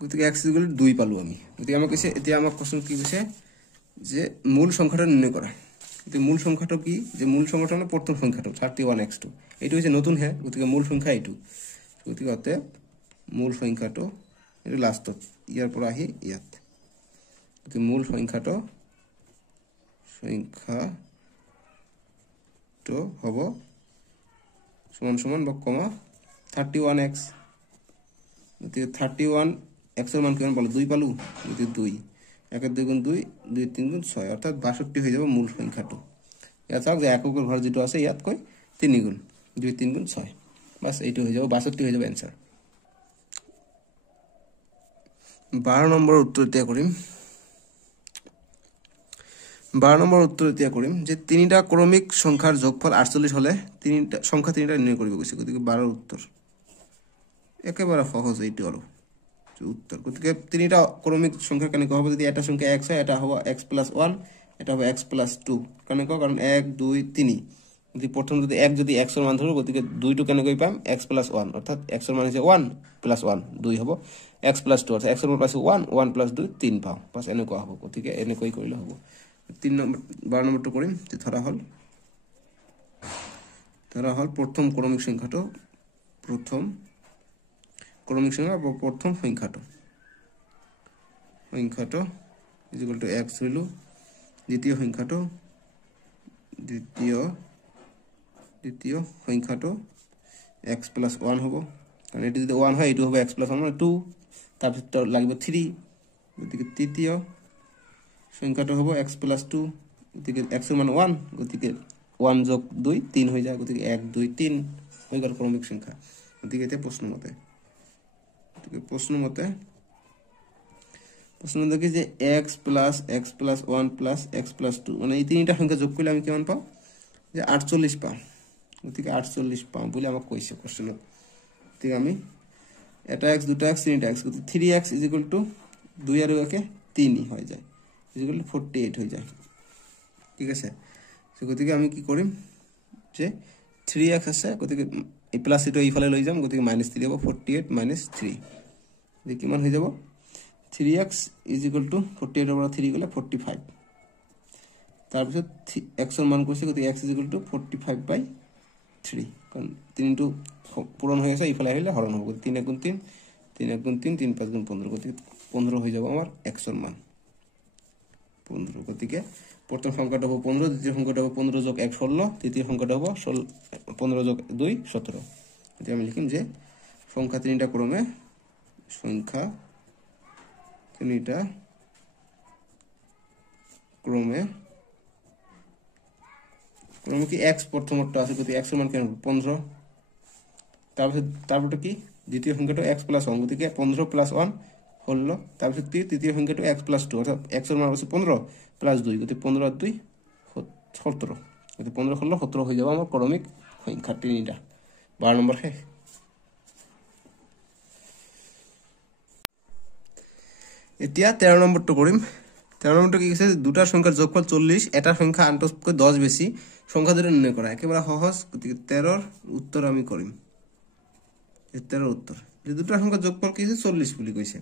গতিকে x 2 পালো আমি গতিকে আমাক কৈছে এতিয়া আমাক কোশ্চেন কি কৈছে যে মূল সংখ্যাটো নিৰ্ণয় কৰা গতিকে মূল সংখ্যাটো কি যে মূল সংখ্যাটো মানে প্ৰথম সংখ্যাটো 31x এইটো হৈছে নতুন হে গতিকে মূল সংখ্যা এইটো গতিকে অতে মূল সংখ্যাটো এটো লাষ্টত ইয়াৰ পৰা আহি ইয়াত গতিকে মূল সংখ্যাটো হ'ব সমান বা কমা 31x গতিকে 31x এর মান কিমান পালো 2 পালো গতিকে 2 1 2 গুণ 2 2 3 গুণ 6 অর্থাৎ 62 হয়ে যাব মূল সংখ্যাটো ইয়াত চাওক যে এককৰ ঘৰ যেটো আছে ইয়াত কই 3 গুণ 2 3 গুণ 6 বাস এইটো হয়ে যাব 62 হয়ে যাব आंसर 12 নম্বৰ উত্তৰ এতিয়া কৰিম 12 নম্বৰ উত্তৰ এতিয়া কৰিম যে তিনিটা ক্ৰমিক সংখ্যাৰ যোগফল 48 হলে তিনিটা সংখ্যা তিনিটা নিৰ্ণয় কৰিব কৈছে গতিকে 12 উত্তৰ একেবাৰে সহজ এইটো আৰু উত্তৰ গতিকে তিনিটা ক্ৰমিক সংখ্যা কেনেকৈ হ'ব যদি এটা সংখ্যা x হয় এটা হ'ব x + 1 এটা হ'ব x + 2 কেনেকৈ কাৰণ 1 2 3 যদি প্ৰথম যদি 1 যদি x ৰ মান ধৰো গতিকে 2 টো কেনেকৈ পাম x + 1 অৰ্থাৎ x ৰ মান হৈছে 1 + 1 2 হ'ব x + 2 অৰ্থাৎ x ৰ মান পাইছো 1 1 + 2 3 পাও বাস এনেকুৱা হ'ব গতিকে এনেকৈ কৰিলে হ'ব 3 নম্বৰ 12 নম্বৰটো কৰিম যে ধৰা হল প্ৰথম ক্ৰমিক সংখ্যাটো প্ৰথম সংখ্যাটো = x হলো দ্বিতীয় সংখ্যাটো x + 1 হ'ব কারণ এটি যদি 1 হয় এটো হবে x + 1 মানে 2 তারপর লাগবে 3 গতিকে তৃতীয় সংখ্যাটো হবে x + 2 গতিকে x এর মান 1 গতিকে 1 + 2 3 হয়ে যায় গতিকে 1 2 3 হয়ে গেল ক্রমিক সংখ্যা গতিকে এটা প্রশ্ন মতে কি যে x + 1 + x + 2 মানে এই তিনটা সংখ্যা যোগ করলে আমি কেমন পাও যে 48 পাও গতিকে 48 পাও বলে আমাকে কইছে কোশ্চেনত ঠিক আমি এটা x দুটো x তিনটা x গতি 3x = 2 আর 1 3 হয়ে যায় = 48 হয়ে যায় ঠিক আছে সো গতিকে আমি কি করিম যে 3x আছে গতিকে এই প্লাস এটা এইফালে লই যাম গতিকে -3 হবে 48 - 3 যে কি মান হয়ে যাব 3x = 48 এর উপর 3 গলে 45 তারপর x এর মান কইছে গতিকে x = 45/3 কারণ 3 * পূরণ হয়ে গেছে এইফালে হইলে হরণ হবে 3 × 3 3 × 3 3 5 × 15 গতিকে 15 হয়ে যাব আমার x এর মান 15 গতিকে প্রথম সংখ্যাটা হবে 15 দ্বিতীয় সংখ্যাটা হবে 15 + 1 16 তৃতীয় সংখ্যাটা হবে 15 + 2 17 এটা আমি লিখিম যে সংখ্যা তিনটা ক্রমে কি x প্রথমটা আছে গতি x এর মান কেন 15 তারপরটা কি দ্বিতীয় সংখ্যাটা x + 1 গতিকে 15 + 1 হলো তারপর তৃতীয় সংখ্যাটা x + 2 অর্থাৎ x এর মান আছে 15 + 2 গতি 15 আর 2 17 গতি 15 হলো 17 হয়ে যাবে আমার ক্রমিক সংখ্যা তিনটা 12 নম্বর হে এতিয়া 13 নম্বরটা করিম 13 নম্বরটা কি আছে দুটা সংখ্যার যোগফল 40 এটা সংখ্যা আন্তঃকে 10 বেশি সংখ্যা দুটো নির্ণয় করা একেবারে সহজ গতিকে 13 এর উত্তর আমি করিম 13 এর উত্তর যে দুটা সংখ্যার যোগফল কি আছে 40 বলি কইছে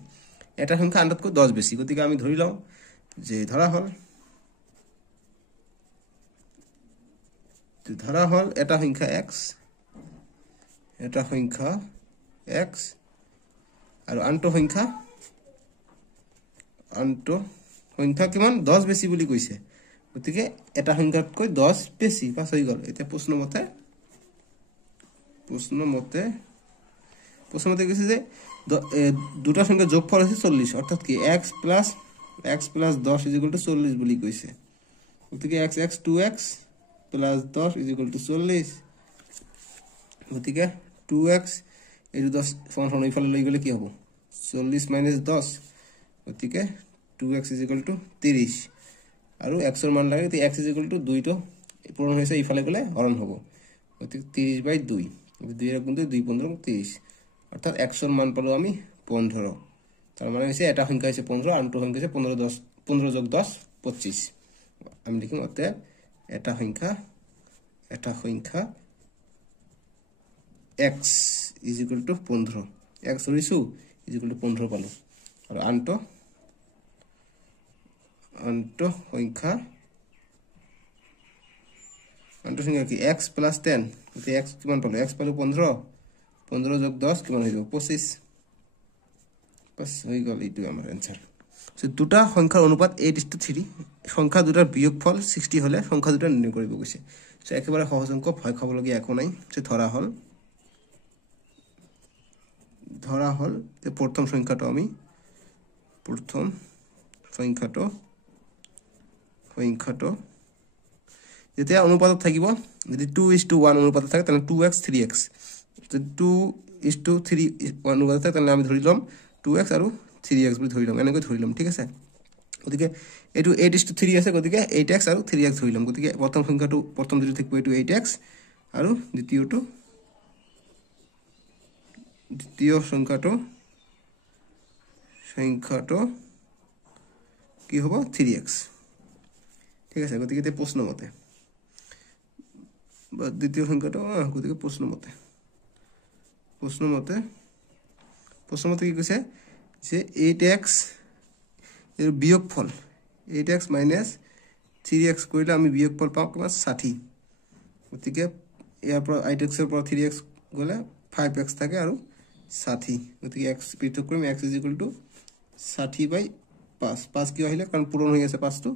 এটা সংখ্যা আন্তঃকে 10 বেশি গতিকে আমি ধরিলাম যে ধরা হল এটা সংখ্যা x আর আন্ত সংখ্যা কিমান 10 বেশি বলি কইছে গতিকে এটা সংখ্যাতকৈ 10 বেশি পাস হৈ গল এটা প্রশ্ন মতে কইছে যে দুটা সংখ্যা যোগফল আছে 40 অর্থাৎ কি x + 10 = 40 বলি কইছে গতিকে x 2x + 10 = 40 গতিকে 2x এই 10 সমান এইফালে লই গলে কি হবে 40 - 10 গতিকে 2x = 30 আৰু x এর মান লাগে x = 2 তো পূরণ হইছে এইফালে গলে হরণ হবে গতিকে 30/2 2 এর গুণ 2 15 30 অর্থাৎ x এর মান পালো আমি 15 তার মানে হইছে এটা সংখ্যা হইছে 15 আর দুটো সংখ্যা হইছে 15 + 10 25 আমি লিখিম অতএব এটা সংখ্যা x = 15 x হইছো = 15 পালো আর আন্ত সংখ্যা কি x + 10 গতি x কিমান পালো x পালো 15 15 + 10 কিমান হইব 25 বাস হই গল এইটো আমার आंसर সো দুটা সংখ্যার অনুপাত 8:3 সংখ্যা দুটার বিয়োগফল 60 হলে সংখ্যা দুটা নির্ণয় করিব কইছে সো একেবারে সহজ অঙ্ক ভয় খাব লাগি এখন নাই সে ধরা হল যে প্রথম সংখ্যাটো যেতিয়া অনুপাতত থাকিব যদি 2:1 অনুপাতত থাকে তাহলে 2x 3x যদি 2:3 অনুপাতত থাকে তাহলে আমি ধরিলাম 2x আৰু 3x বলি ধৰিলাম এনেকৈ ধৰিলাম ঠিক আছে গতিকে এটো 8:3 আছে গতিকে 8x আৰু 3x ধৰিলাম গতিকে প্ৰথম সংখ্যাটো প্ৰথম দুটো থাকবে এটো 8x আৰু দ্বিতীয় সংখ্যাটো কি হবে 3x ঠিক আছে গতিকে তে প্ৰশ্ন মতে বা দ্বিতীয় সংখ্যাটো গতিকে প্ৰশ্নমতে কি কৈছে যে 8x এৰ বিয়োগফল 8x - 3x কৰিলে আমি বিয়োগফল পাম কিমান 60 গতিকে ইয়াৰ পৰা 8x এৰ পৰা 3x গলে 5x থাকে আৰু 60 গতিকে x পৃথক কৰিম x = 60/5 5 কি আহিলে কাৰণ পূৰণ হৈ আছে 5 টো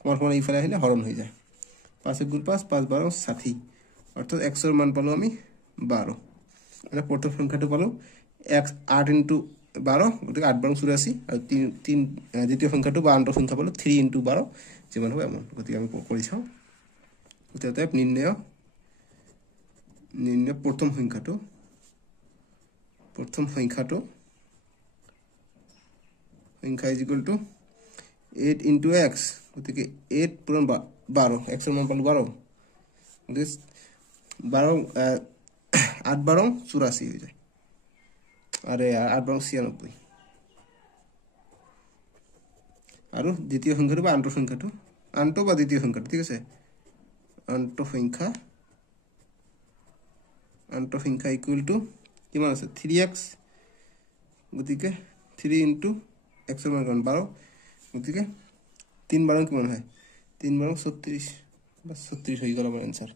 সমান ইফালে আহিলে হৰণ হৈ যায় 5 * 5 5 12 60 অর্থাৎ x এর মান পালো আমি 12 মানে প্রথম সংখ্যাটো পালো x 8 * 12 গতিকে 8 12 84 আর 3 দ্বিতীয় সংখ্যাটো বা আন্তঃ সংখ্যা পালো 3 * 12 যেমন হবে এমন গতিকে আমি কৰি চাও অতএব নির্ণয় প্রথম সংখ্যাটো সংখ্যা = 8 * x গতিকে 8 পূরণ 12 x এর মান পালো 12 গতিকে 12 8 12 84 হয়ে যায় আরে 8 12 96 আর দ্বিতীয় সংখ্যাটো বা আন্তঃ সংখ্যাটো বা দ্বিতীয় সংখ্যাটো ঠিক আছে আন্তঃ সংখ্যা ইকুয়াল টু কিমান আছে 3x গতিকে 3 * x এর মান 12 গতিকে 3 12 কিমান হয় 3 12 36 বা 36 হয়ে গেল আমার आंसर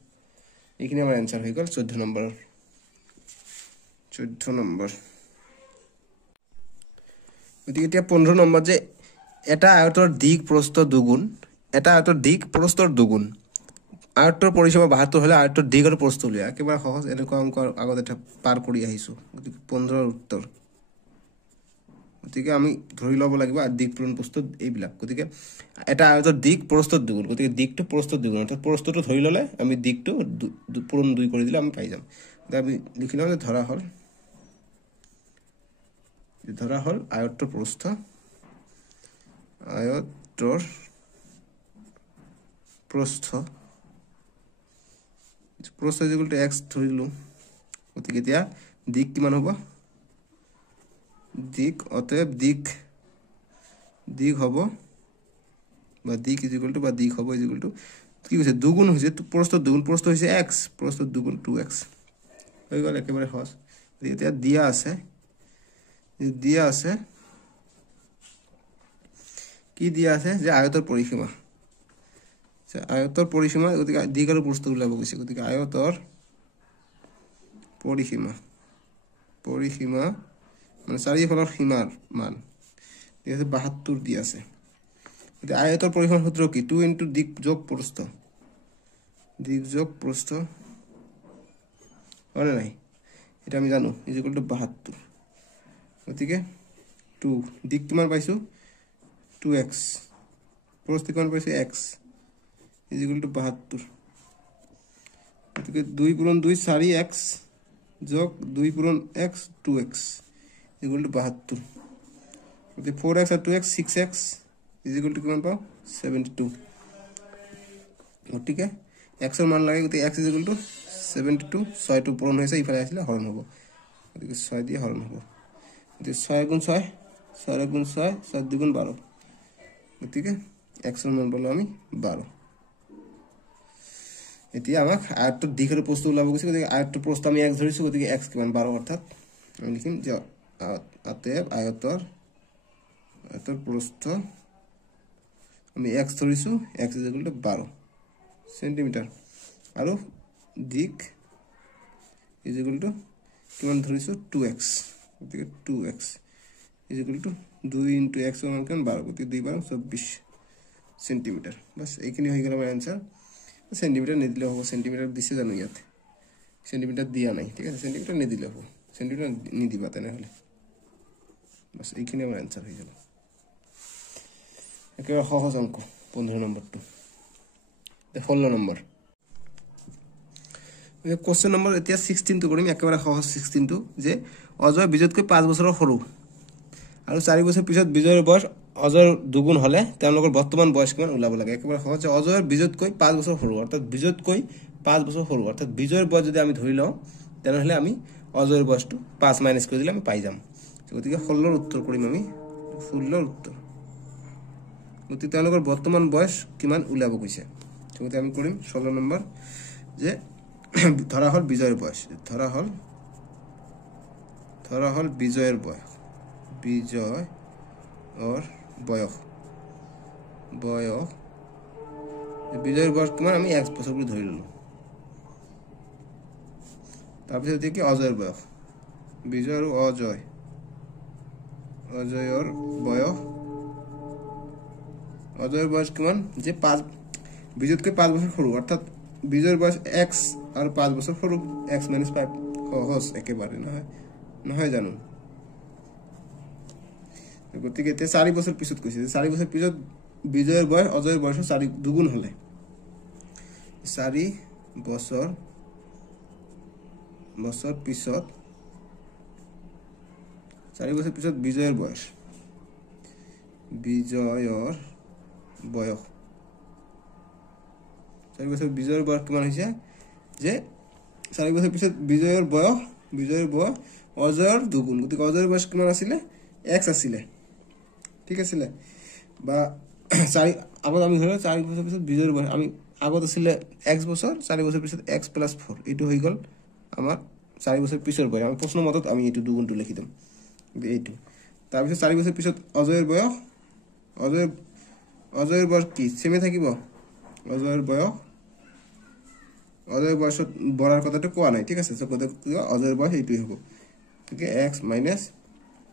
এখানে আমার आंसर হয়ে গেল 14 নম্বর গতিকে এটা 15 নম্বর যে এটা আয়তর দিক প্রস্থ দুগুণ এটা আয়তর দিক প্রস্থর দুগুণ আয়তর পরিসীমা 72 হলে আয়তর দিক আর প্রস্থ লিয়া একেবারে সহজ এরকম অঙ্ক আগতে এটা পার কৰি আহিছো গতিকে 15 এৰ উত্তৰ গতিকে আমি ধৰি লব লাগিব আৰ দিক পূৰণ প্ৰস্থ এইবিলাক গতিকে এটা আয়তৰ দিক প্ৰস্থৰ দুগুণ গতিকে দিকটো প্ৰস্থৰ দুগুণ অৰ্থাৎ প্ৰস্থটো ধৰি ললে আমি দিকটো পূৰণ 2 কৰি দিলে আমি পাই যাম তাই আমি লিখিলাম যে ধৰা হল আয়তৰ প্ৰস্থ = x ধৰিলো গতিকে এতিয়া দিক কিমান হ'ব দিক অতএব দিক হ'ব বা দিক = বা দিক হ'ব = কি কৈছে দুগুণ হৈছে প্রস্থ দুগুণ প্রস্থ হৈছে x প্রস্থ দুগুণ 2x হৈ গল একেবারে সহজ এতিয়া দিয়া আছে কি দিয়া আছে যে আয়তর পরিসীমা গতিকে দিক আর প্রস্থ উলাব গৈছে গতিকে আয়তর পরিসীমা মানে চাৰিফলৰ সীমাৰ মান দিয়া আছে 72 দিয়া আছে এতিয়া আয়তৰ পৰিসীমাৰ সূত্র কি 2 * দিক যোগ প্রস্থ হয় নাই এটা আমি জানো = 72 গতিকে 2 দিক কিমান পাইছো 2x প্রস্থ কিমান পাইছো x = 72 গতিকে 2 * 2 4x যোগ 2 * x 2x = 72 গতিকে 4x আর 2x 6x = কিমান পাও 72 গতিকে x এর মান লাগে গতিকে x = 72 6 টো পূরণ হয়েছে ইফালে আসলে হরণ হবে গতিকে 6 দিয়ে হরণ হবে গতিকে 6 * 6 6 * 6 7 * 2 12 গতিকে x এর মান বলো আমি 12 এতিয়া আমাক আয়তর দিকের প্রস্থ উলাব গৈছে গতিকে আয়তর প্রস্থ আমি x ধৰিছো গতিকে x কিমান 12 অৰ্থাৎ আমি লিখিম যে অতএব আয়তৰ প্ৰস্থ আমি x ধৰিছো x = 12 সেন্টিমিটাৰ আৰু দিক = কিমান ধৰিছো 2x গতিকে 2x = 2 * x এর মান কিমান 12 গতিকে 2 * 24 সেন্টিমিটার বাস এইখিনি হৈ গেল আমার आंसर সেন্টিমিটার নিদিলে হ'ব সেন্টিমিটার দিছে জানো ইয়াতে সেন্টিমিটার দিয়া নাই ঠিক আছে সেন্টিমিটার নিদিলে হ'ব সেন্টিমিটার নিদিবা তেনে হলে বাস এইখিনি আমার आंसर হৈ গেল একেবারে সহজ অঙ্ক 15 নম্বরটো 16 নম্বর কোশ্চেন নম্বর এতিয়া 16 টো কৰিম একেবাৰে সহজ 16 টো যে অজয় বিজয়তকৈ 5 বছৰৰ সৰু আৰু 4 বছৰ পিছত বিজয়ৰ বয়স অজয়ৰ দুগুণ হলে তেওঁলোকৰ বৰ্তমান বয়স কিমান উলাব লাগে একেবাৰে সহজ যে অজয়ৰ বিজয়তকৈ 5 বছৰ সৰু অৰ্থাৎ বিজয়তকৈ 5 বছৰ সৰু অৰ্থাৎ বিজয়ৰ বয়স যদি আমি ধৰি লওঁ তেনে হলে আমি অজয়ৰ বয়সটো 5 মাইনাস কৰি দিলে আমি পাই যাম গতিকে 16 ৰ উত্তৰ কৰিম আমি 16 ৰ উত্তৰ গতিকে তেওঁলোকৰ বৰ্তমান বয়স কিমান উলাব কৈছে গতিকে আমি কৰিম 16 নম্বৰ যে ধরা হল বিজয়ের বয়স, ধরা হল বিজয়ের বয়স, বিজয় ওর বয়স, বিজয়ের বয়স কিমান আমি 1 বছর করে ধরে নিলাম। তারপরে দেখি অজয়ের বয়স, বিজয় আর অজয়ের বয়স, অজয়ের বয়স কিমান যে 5 বিজয়কে 5 বছর সরু, অর্থাৎ বিজয়ের বয়স x আর 5 বছর সরু, x - 5 সহজ একেবারে নহয় জানো। গতিকে 4 বছর পিছত কৈছে, 4 বছর পিছত বিজয়ের বয়স অজয়ের বয়স 4 দুগুণ হলে 4 বছর পিছত 4 বছর পিছত বিজয়ের বয়স 4 বছর বিজয়ের বয়স কিমান হইছে যে 4 বছর পিছত বিজয়ের বয়স অজয়ের দুগুণ, গতিকে অজয়ের বয়স কিমান আছিলে x আছিলে, ঠিক আছিলে বা 4 আগত আমি ধরো 4 বছর পিছত বিজয়ের বয়স আমি আগত আছিলে x বছর, 4 বছর পিছত x + 4 এটো হই গল আমার 4 বছর পিছৰ বয়স। আমি প্ৰশ্ন মতত আমি এটো দুগুণটো লিখি দিম এইটো। তাৰ পিছত 4 বছৰ পিছত অজয়েৰ বয়স, অজয়েৰ বয়স কি সেমে থাকিব, অজয়েৰ বয়সত বড়াৰ কথাটো কোৱা নাই, ঠিক আছে। সো কত অজয়ের বয়স এইটোই হ'ব, ঠিক আছে x -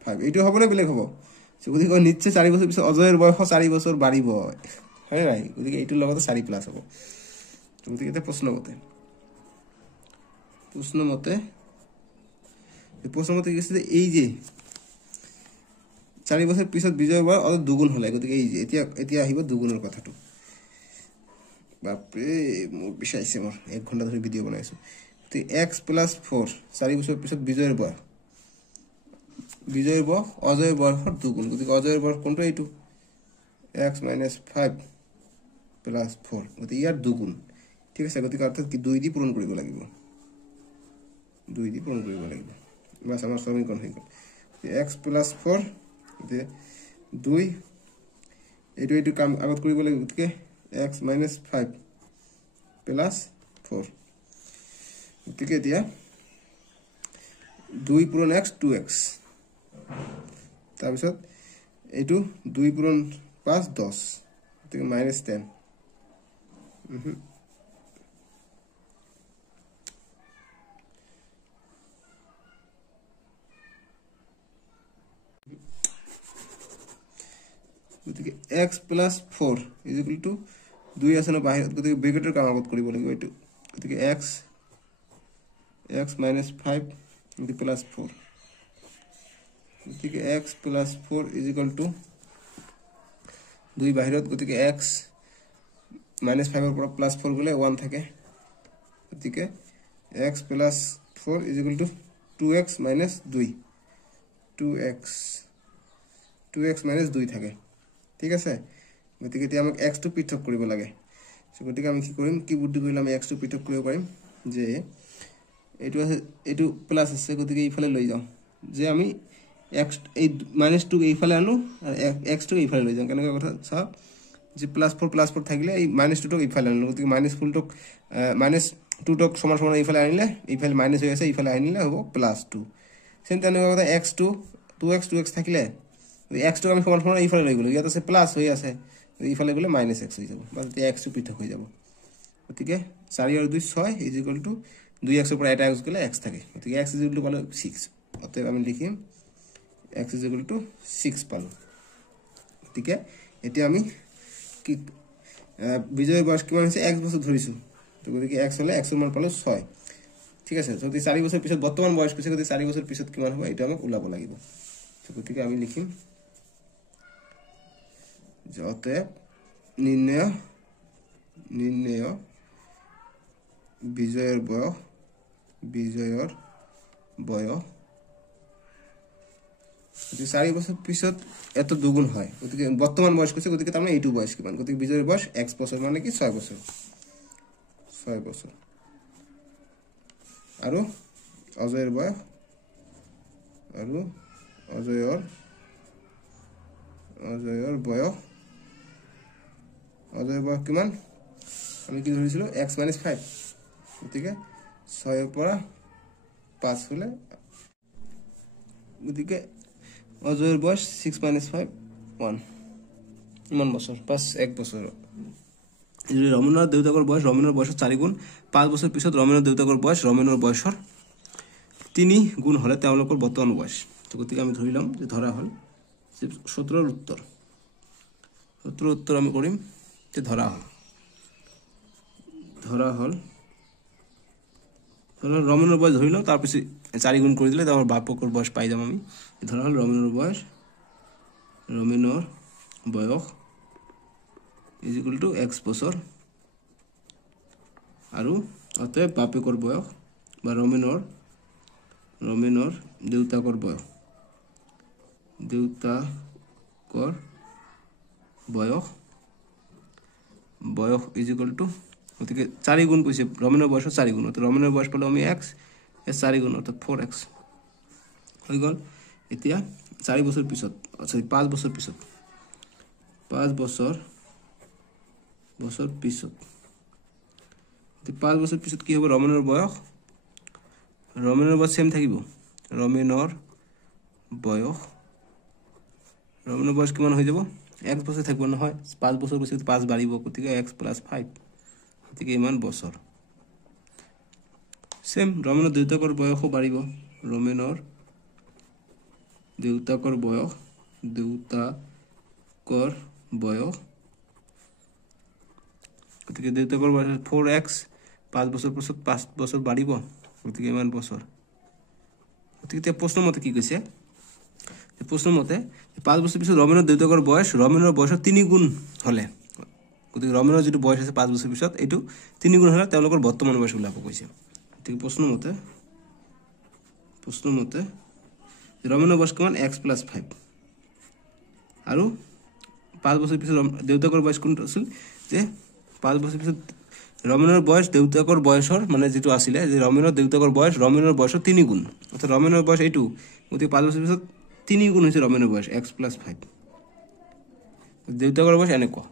5 এইটো হ'ব না বেলেগ হ'ব। সো গতিকে নিশ্চয় 4 বছর পিছত অজয়ের বয়স 4 বছর বাড়িব, হয় নাই, গতিকে এইটোৰ লগতে 4 প্লাস হ'ব। গতিকে এটা প্রশ্ন মতে কি আছে এই যে 4 বছর পিছত বিজয়ের বয়স অত দুগুণ হলে, গতিকে এই যে এতিয়া আহিব দুগুণৰ কথাটো। বাপৰে মোৰ বিষাইছে, মোৰ 1 ঘন্টা ধরে ভিডিও বনাইছো। তো x + 4 4 বছর পিছত বিজয়ের বয়স অজয়ের বয়স দুগুণ, গতিকে অজয়ের বয়স কোনটো এইটো x - 5 + 4, গতিকে ইয়াৰ দুগুণ, ঠিক আছে। গতিকে অৰ্থাৎ কি 2 দি পূৰণ কৰিব লাগিব, বাস আমার সমীকরণ হয়ে গেল x + 4 যে 2 এইটো কাম আগত কৰিব লাগিব, গতিকে x - 5 + 4, গতিকে এতিয়া 2 পূৰণ x 2x, তাৰপিছত এইটো 2 পূরণ 5 10, গতিকে -10। গতিকে x + 4 = 2 আছে না বাহিৰত, গতিকে ব্ৰেকেটৰ কাম আগত কৰিব লাগিব এইটো, গতিকে x - 5 + 4, গতিকে x + 4 = 2 বাহিৰত, গতিকে x - 5 ৰ পৰা +4 গলে 1 থাকে, গতিকে x + 4 = 2x - 2, 2x - 2 থাকে, ঠিক আছে। গতিকে এতিয়া আমাক x টো পৃথক কৰিব লাগে, গতিকে আমি কি কৰিম, কি বুদ্ধি কৰিলে আমি x টো পৃথক কৰিব পাৰিম, যে এইটো প্লাস আছে, গতিকে এইফালে লৈ যাওঁ, যে আমি x এই -2 এইফালে আনো আর x টো এইফালে লৈ যাওঁ, কেনেকৈ কথা চাওক, যে +4 থাকিলে এই -2 টো এইফালে আনো, গতিকে -2 টোক সমান সমান এইফালে আনিলে, এইফালে মাইনাস হৈ আছে, এইফালে আনিলে হ'ব +2। সেন তেনেকুৱা কথা x2 2x থাকিলে x টো আমি সমান সমান এইফালে লৈ গলো, ইয়াত আছে প্লাস হৈ আছে, এইফালে গলে -x হৈ যাব, বা তেতিয়া x টো পৃথক হৈ যাব। গতিকে 4 আর 2 6 = 2x ৰ পৰা এটা x গলে x থাকে, গতিকে x = পালো 6, অতএব আমি লিখিম x = 6 পালো। গতিকে এতিয়া আমি কি বিজয়ের বয়স কিমান হৈছে 1 বছর ধৰিছো, তো গতিকে x হলে x ৰ মান পালো 6, ঠিক আছে। যদি 4 বছর পিছত বর্তমান বয়স কৈছে, গতিকে 4 বছর পিছত কিমান হ'ব এটা আমাক ওলাব লাগিব, গতিকে আমি লিখিম যতে নির্ণয় বিজয়ের বয়স যদি 4 বছর পিছত এত দুগুণ হয়, গতিকে বর্তমান বয়স কৈছে, গতিকে তার মানে এইটো বয়স কিমান, গতিকে বিজয়ের বয়স x বছর মানে কি 6 বছর, আৰু অজয়েৰ বয়স কিমান আমি কি ধৰিছিলো x - 5, গতিকে 6 পৰা 5 হলে গতিকে অজয়ৰ বয়স 6 - 5 1 ইমান বছৰ 1 বছৰ ৰমেনৰ দেউতাকৰ বয়স ৰমেনৰ বয়সৰ 4 গুণ 5 বছৰ পিছত ৰমেনৰ দেউতাকৰ বয়স ৰমেনৰ বয়সৰ 3 গুণ হলে তেওঁলোকৰ বৰ্তমান বয়স গতিকে আমি ধৰিলাম যে ধৰা হল 17 উত্তৰ আমি কৰিম যে ধৰা হল রমেনের বয়স ধরিলাম তার পিছে 4 গুণ করে দিলে আমার বাপকের বয়স পাই যাম আমি ধরা হল রমেনের বয়স ইজ ইকুয়াল টু x বছর আর অতএব বাপকের বয়স বা রমেনের দেউতাকর বয়স ইজ ইকুয়াল টু গতিকে 4 গুণ কইছে রমেনের বয়স 4 গুণ অর্থাৎ রমেনের বয়স পেলাম আমি x এর 4 গুণ অর্থাৎ 4x হই গল এতিয়া 4 বছর পিছত সরি 5 বছর পিছত 5 বছর পিছত 5 বছর পিছত কি হবে রমেনের বয়স সেম থাকিব রমেনের বয়স কিমান হৈ যাব x বছর থাকব নহয় 5 বছর পিছত 5 বাড়িব গতিকে x + 5 গতিকে ইমান বছর সেম রমেনের দেউতাকৰ বয়সও বাড়িব ৰমেনেৰ দেউতাকৰ বয়স গতিকে দেউতাকৰ বয়স 4x 5 বছর পিছত 5 বছর বাড়িব গতিকে ইমান বছর গতিকে প্রশ্ন মতে কি কৈছে প্রশ্ন মতে 5 বছর পিছত রমেনের দেউতাকৰ বয়স ৰমেনেৰ বয়সৰ 3 গুণ হলে গতিকে ৰমেনেৰ যেটো বয়স আছে 5 বছৰ পিছত এটো 3 গুণ হলে তেওঁলোকৰ বৰ্তমান বয়স উলাব কৈছে ঠিক প্ৰশ্ন মতে ৰমেনেৰ বয়স কিমান x + 5 আৰু 5 বছৰ পিছত দেউতাকৰ বয়স কোনটো আছিল যে 5 বছৰ পিছত ৰমেনেৰ বয়স দেউতাকৰ বয়সৰ মানে যেটো আছিল যে ৰমেনেৰ দেউতাকৰ বয়স ৰমেনেৰ বয়সৰ 3 গুণ অৰ্থাৎ ৰমেনেৰ বয়স এইটো গতিকে 5 বছৰ পিছত 3 গুণ হৈছে ৰমেনেৰ বয়স x + 5 দেউতাকৰ বয়স এনেকুৱা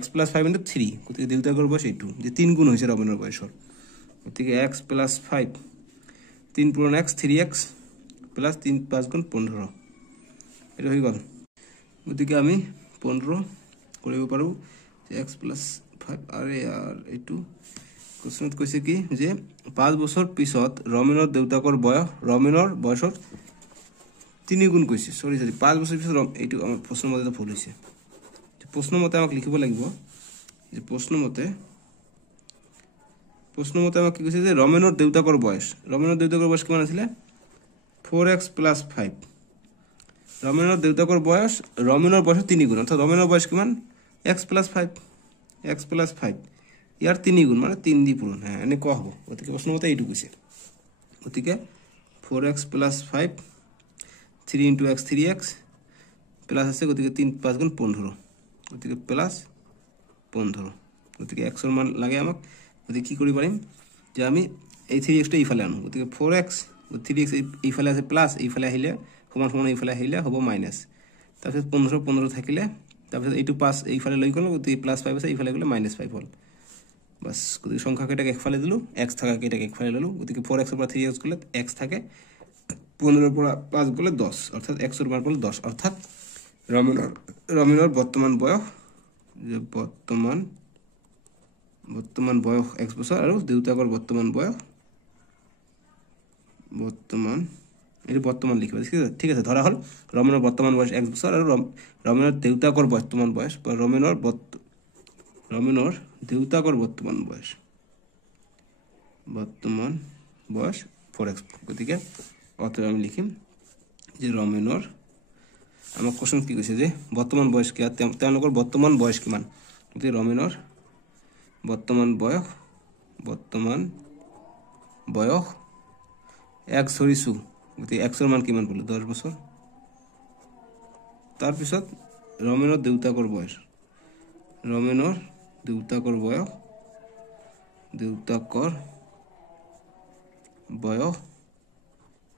x + 5 * 3 গতিকে দেউতাকৰ বয়স এইটো যে 3 গুণ হৈছে ৰমেনেৰ বয়সৰ গতিকে x + 5 3 × x 3x + 3 × 5 = 15 এটা হৈ গল গতিকে আমি 15 কৰিব পাৰো x + 5 আরে यार এইটো কোশ্চেনত কৈছে কি যে 5 বছর পিছত রমেনের দেউতাকৰ বয়স ৰমেনেৰ বয়সৰ 3 গুণ কৈছে সৰি 5 বছৰ পিছত এইটো আমাৰ প্ৰশ্ন মতে ভুল হৈছে প্ৰশ্ন মতে আমাক লিখিব লাগিব যে প্ৰশ্ন মতে আমাক কি কৈছে যে ৰমেনেৰ দেউতাকৰ বয়স কিমান আছিল 4x + 5 ৰমেনেৰ দেউতাকৰ বয়স ৰমেনেৰ বয়সৰ 3 গুণ অৰ্থাৎ ৰমেনেৰ বয়স কিমান x + 5 ইয়াৰ 3 গুণ মানে 3 দি পূৰণ হ্যাঁ এনে কোৱা হ'ব গতিকে প্ৰশ্ন মতে এইটো কৈছে গতিকে 4x + 5 3 × x 3x প্লাস আছে গতিকে 3 × 5 = 15 গতিকে প্লাস 15 গতিকে x এর মান লাগে আমাক গতিকে কি কৰি পাৰিম যে আমি এই 3x টো ইফালে আনো গতিকে 4x 3x ইফালে আছে প্লাস ইফালে আহিলে সমান সমান ইফালে আহিলে হ'ব মাইনাস তাৰপিছত 15 থাকিলে তাৰপিছত এইটো 5 ইফালে লৈ গ'ল গতিকে +5 আছে ইফালে গ'লে -5 হ'ল বাস গতিকে সংখ্যা কেইটাকে একফালে দিলো x থাকা কেইটাকে একফালে ললো গতিকে 4x এর পৰা 3x গলে x থাকে 15 এৰ পৰা 5 গলে 10 অৰ্থাৎ x এৰ মান হলো 10 অৰ্থাৎ ৰমেনেৰ বৰ্তমান বয়স যে বৰ্তমান বয়স x বছৰ আৰ দেউতাকৰ বৰ্তমান বয়স এৰ বৰ্তমান লিখবে ঠিক আছে ধৰা হল ৰমেনেৰ বৰ্তমান বয়স x বছৰ আৰ ৰমেনেৰ দেউতাকৰ বৰ্তমান বয়স বা ৰমেনেৰ দেউতাকৰ বৰ্তমান বয়স 4x গতিকে অতএব আমি লিখিম যে ৰমেনেৰ আমাৰ কোশ্চেন কি কৈছে যে বৰ্তমান বয়স কি তেওঁলোকৰ বৰ্তমান বয়স কিমান গতিকে ৰমেনেৰ বৰ্তমান বয়স x ধৰিছো গতিকে x এৰ মান কিমান বলে 10 বছৰ তাৰ পিছত ৰমেনেৰ দেউতাকৰ বয়স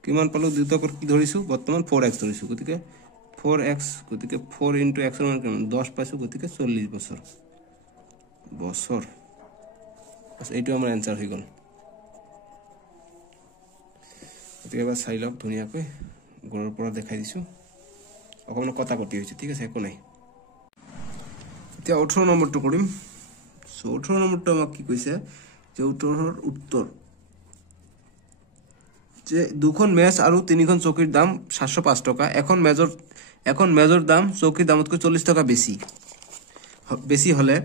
কিমান পালো দেউতাকৰ কি ধৰিছো বৰ্তমান 4x ধৰিছো গতিকে 4x গতিকে 4 × x এৰ মান কিমান 10 পাইছো গতিকে 40 বছৰ এইটো আমাৰ এনসাৰ হৈ গল গতিকে এবাৰ চাই লওক ধুনীয়াকৈ গড়ৰ পৰা দেখাই দিছোঁ অকণমান কটাকটি হৈছে ঠিক আছে একো নাই এতিয়া 18 নম্বৰটো কৰিম সো 18 নম্বৰটো আমাক কি কৈছে যে উত্তৰ যে দুখন মেজ আৰু তিনিখন চকীৰ দাম 705 টকা এখন মেজৰ দাম চকীৰ দামতকৈ 40 টকা বেছি হলে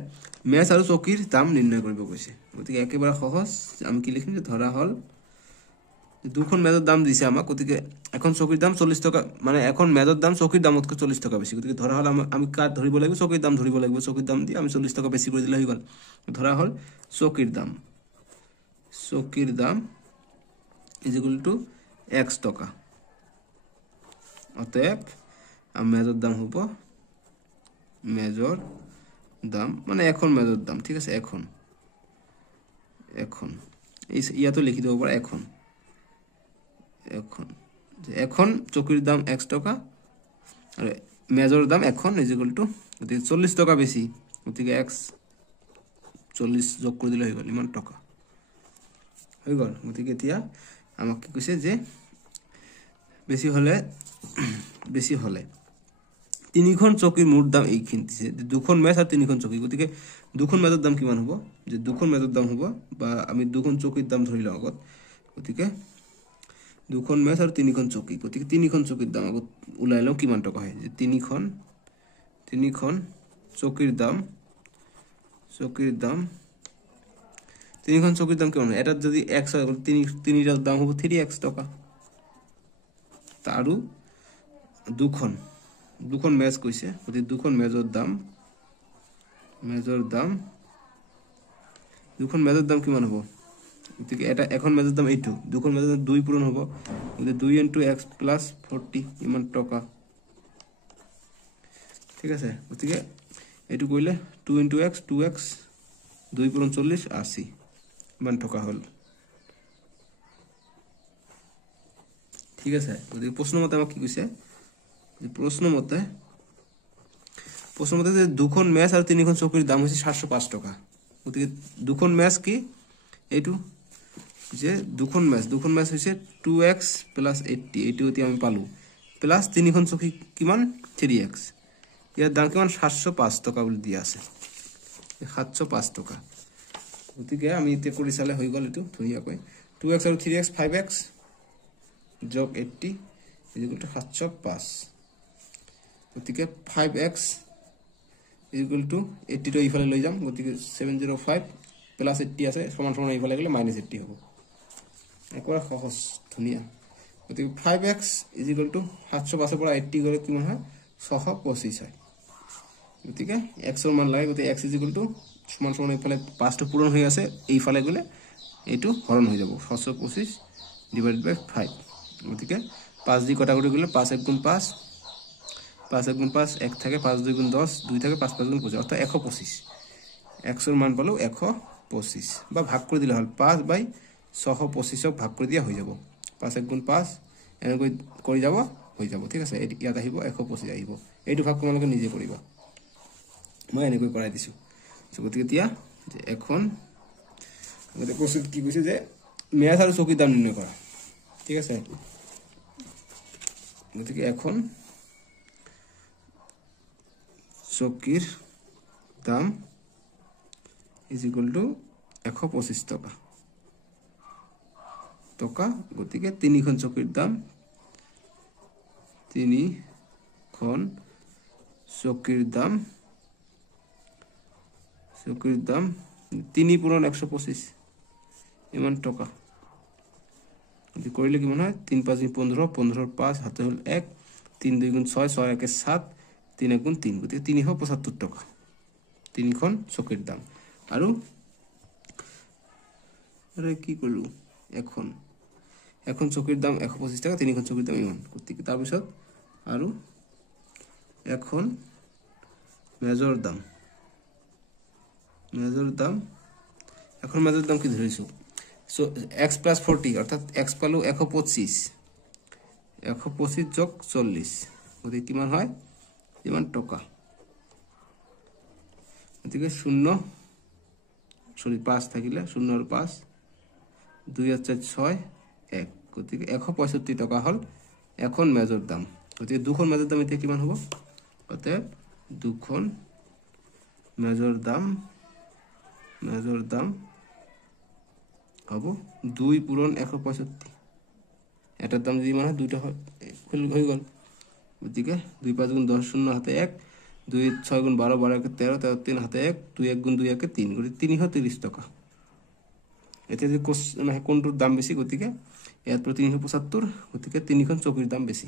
মেজ আৰু চকীৰ দাম নিৰ্ণয় কৰিব কৈছে গতিকে একেবাৰে সহজ আমি কি লিখিম যে ধৰা হল দুখন মেজৰ দাম দিছে আমাক গতিকে এখন চকীৰ দাম 40 টকা মানে এখন মেজৰ দাম চকীৰ দামতকৈ 40 টকা বেছি গতিকে ধৰা হল আমি কাট ধৰিব লাগিব চকীৰ দাম ধৰিব লাগিব চকীৰ দাম দি আমি 40 টকা বেছি কৰি দিলে হৈ গল ধৰা হল চকীৰ দাম is equal to x টকা অতএব মেজৰ দাম হ'ব মেজৰ দাম মানে এখন মেজৰ দাম ঠিক আছে এখন ইয়াতো লিখি দিব পাৰা এখন চকীৰ দাম x টকা আৰু মেজৰ দাম এখন is equal to 40 টকা বেছি গতিকে x 40 যোগ কৰি দিলে হৈ গল ইমান টকা হৈ গল গতিকে এতিয়া আমাক কি কৈছে যে বেছি হলে তিনিখন চকীৰ মুঠ দাম এইখিনি দিছে দুখন মেজ আৰু তিনিখন চকী গতিকে দুখন মেজৰ দাম কিমান হ'ব যে দুখন মেজৰ দাম হ'ব বা আমি দুখন চকীৰ দাম ধৰি লওঁ আগত গতিকে দুখন মেজ আৰু তিনিখন চকী গতিকে তিনিখন চকীৰ দাম আগত উলাই লওঁ কিমান টকা হয় যে তিনিখন চকীৰ দাম তিনিখন চকীৰ দাম কিমান এটাত যদি x হয় তিনিটাৰ দাম হ'ব 3x টকা আৰু দুখন মেজ কৈছে গতিকে দুখন মেজৰ দাম কিমান হ'ব গতিকে এখন মেজৰ দাম এইটো দুখন মেজৰ দাম 2 পূৰণ হ'ব গতিকে 2 * x + 40 ইমান টকা ঠিক আছে গতিকে এইটো কৰিলে 2 * x 2x 2 পূৰণ 40 80 ইমান টকা হল ঠিক আছে গতিকে প্ৰশ্ন মতে আমাক কি কৈছে যে প্ৰশ্ন মতে যে দুখন মেজ আৰু তিনিখন চকীৰ দাম হৈছে 705 টকা গতিকে দুখন মেজ কি এইটো যে দুখন মেজ হৈছে 2x + 80 এইটো এতিয়া আমি পালো প্লাস তিনিখন চকী কিমান 3x ইয়াৰ দাম কিমান 705 টকা বুলি দিয়া আছে 705 টকা গতিকে আমি এতিয়া কৰি চালে হৈ গল এটো ধুনিয়াকৈ 2x আৰু 3x 5x যোগ 80 705 গতিকে 5x 80 তো ইফালে লৈ যাম গতিকে 705 প্লাস 80 আছে সমান সমান ইফালে গলে -80 হ'ব একবাৰ সহজ ধুনিয়া গতিকে 5x 705 পৰা 80 গলে কিমান হয় 625 হয় গতিকে x ৰ মান লাগে গতিকে x সমান সমান ইফালে 5 টো পূৰণ হৈ আছে এইফালে গলে এইটো হৰণ হৈ যাব 625 / 5 গতিকে 5 দি কটাকটি গলে 5 * 1 = 5 5 * 1 = 5 1 থাকে 5 * 2 = 10 2 থাকে 5 * 5 = 25 অর্থাৎ 125 x ৰ মান পালো 125 বা ভাগ কৰি দিলে হল 5/625 ভাগ কৰি দিয়া হৈ যাব 5 * 1 = 5 এনেকৈ কৰি যাব হৈ যাব ঠিক আছে ইয়াত আহিব 125 আহিব এইটো ভাগ তোমালোকে নিজে কৰিবা মই এনেকৈ কৰাই দিছো গতিকে এতিয়া যে এখন গতিকে প্ৰশ্ন কি কৈছে যে মেজ আৰু চকীৰ দাম নিৰ্ণয় কৰা ঠিক আছে গতিকে এখন চকীৰ দাম is equal to 125 টকা গতিকে তিনিখন চকীৰ দাম চকীৰ দাম 3 * 125 ইমান টকা যদি কৰিলে কিমান হয় 3 * 5 = 15 15 * 5 হাতে হল 1 3 2 * 6 6 1 = 7 3 * 3 গতিকে 375 টকা তিনিখন চকীৰ দাম আৰু কি কলো এখন চকীৰ দাম 125 টাকা তিনিখন চকীৰ দাম ইমান গতিকে তাৰ পিছত আৰু এখন মেজৰ দাম এখন মেজৰ দাম কি ধৰিছো সো x + 40 অর্থাৎ x পালো 125 যোগ 40 গতিকে কিমান হয় ইমান টকা গতিকে 5 থাকিলে 0 আৰু 5 2 * 4 = 6 1 গতিকে 165 টকা হল এখন মেজৰ দাম গতিকে দুখন মেজৰ দাম এতিয়া কিমান হ'ব অতএব দুখন মেজৰ দাম হ'ব 2 পূৰণ 165 এটাৰ দাম যদি মানে দুইটা হৈ গল গতিকে 2 5 গুণ 10 শূন্য হাতে 1 2 6 গুণ 12 12 কে 13 13 3 হাতে 1 2 1 গুণ 2 কে 3 গতিকে 330 টাকা এতিয়া যে কোনটোৰ দাম বেছি গতিকে ইয়াত 375 গতিকে তিনিখন চকীৰ দাম বেছি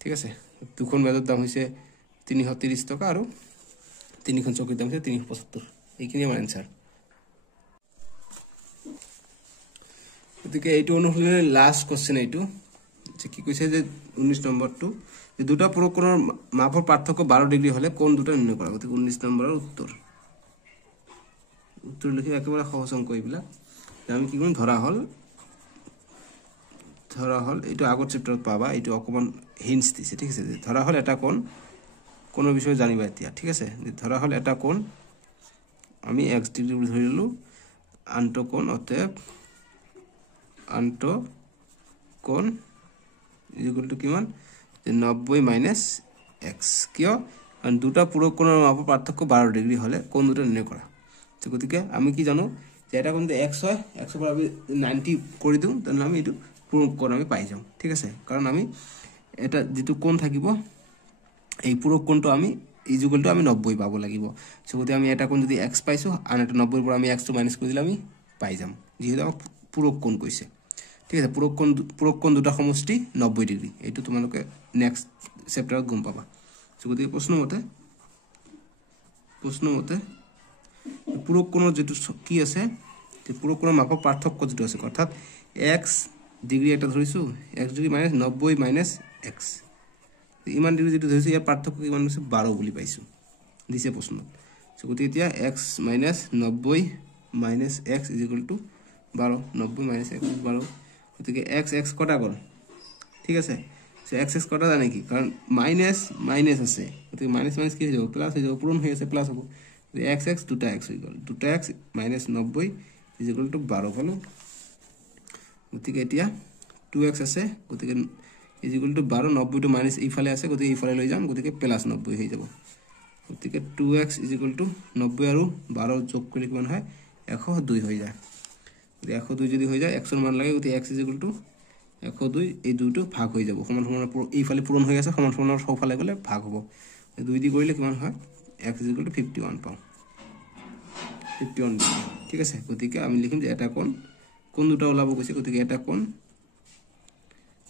ঠিক আছে দুখন মেজৰ দাম হৈছে 330 টাকা আৰু তিনিখন চকীৰ দাম হৈছে 375 এইখিনি আমাৰ আনসাৰ গতিকে এইটো অনুসৰি লাষ্ট কোশ্চেন এইটো যে কি কৈছে যে 19 নম্বৰটো যে দুটা পৰকোণৰ মাপৰ পাৰ্থক্য 12 ডিগ্ৰী হলে কোন দুটা নিৰ্ণয় কৰা গতিকে 19 নম্বৰৰ উত্তৰ লিখি একেবাৰে সহজ অংক এইবিলা আমি কি কৰিম ধৰা হল এইটো আগৰ চেপ্টাৰত পাবা এইটো অকমান হিন্টস দিছে ঠিক আছে ধৰা হল এটা কোন বিষয় জানিবা এতিয়া ঠিক আছে ধৰা হল এটা কোণ আমি x ডিগ্ৰী বুলি ধৰিলো আনটো কোণ অতএব আনটো কোণ ইকুয়াল টু কিমান 90 মাইনাস x কিয় কারণ দুটা পুরো কোণৰ মাপৰ পাৰ্থক্য 12 ডিগ্ৰী হলে কোণ দুটা নিৰ্ণয় কৰা তো গতিকে আমি কি জানো যে এটা কোণ x হয় x পৰা আমি 90 কৰি দিও তেনে আমি এটো পুরো কোণ আমি পাই যাম ঠিক আছে কারণ আমি এটা যেটো কোণ থাকিব এই পুরো কোণটো আমি ইকুয়াল টু আমি 90 পাব লাগিব সো গতিকে আমি এটা কোণ যদি x পাইছো আন এটা 90 পৰা আমি x টো মাইনাস কৰি দিলে আমি পাই যাম যেহেতু আমাক পুৰো কোণ কৈছে ঠিক আছে পুৰো কোণ দুটা সমষ্টি 90 ডিগ্ৰী এইটো তোমালোকে নেক্সট চেপ্টাৰত গম পাবা সো গতিকে প্ৰশ্ন মতে পুৰো কোণৰ যেটো কি আছে যে পুৰো কোণৰ মাপৰ পাৰ্থক্য যেটো আছে অৰ্থাৎ x ডিগ্ৰী এটা ধৰিছো x degree minus 90 minus x ইমান ডিগ্ৰী যেটো ধৰিছো ইয়াৰ পাৰ্থক্য কিমান হৈছে 12 বুলি পাইছো দিছে প্ৰশ্ন সো গতিকে এতিয়া x minus 90 minus x equal to 12 90 minus x 12 গতিকে x কটা গল ঠিক আছে সো x কটা জানে কি কারণ মাইনাস মাইনাস আছে গতিকে মাইনাস মাইনাস কি হৈ যাব প্লাস হৈ যাব পূৰণ হৈ আছে প্লাস হ'ব x দুটা x হৈ গল দুটা x মাইনাস 90 ইকুয়াল টু 12 পালো গতিকে এতিয়া 2x আছে গতিকে ইকুয়াল টু 12 90 টু মাইনাস ইফালে আছে গতিকে ইফালে লৈ যাম গতিকে প্লাস 90 হৈ যাব গতিকে 2x ইকুয়াল টু 90 আৰু 12 যোগ কৰিলে কিমান হয় 102 হৈ যায় 102 যদি হৈ যায় x এর মান লাগে গতিকে x ইকুয়াল টু 102 এই দুটো ভাগ হৈ যাব সমান সমান এইফালে পূৰণ হৈ আছে সমান সমানৰ সফালে গলে ভাগ হ'ব 2 দি কৰিলে কিমান হয় x ইকুয়াল টু 51 পাও 51 ঠিক আছে গতিকে আমি লিখিম যে এটা কোণ দুটা ওলাব কৈছে গতিকে এটা কোণ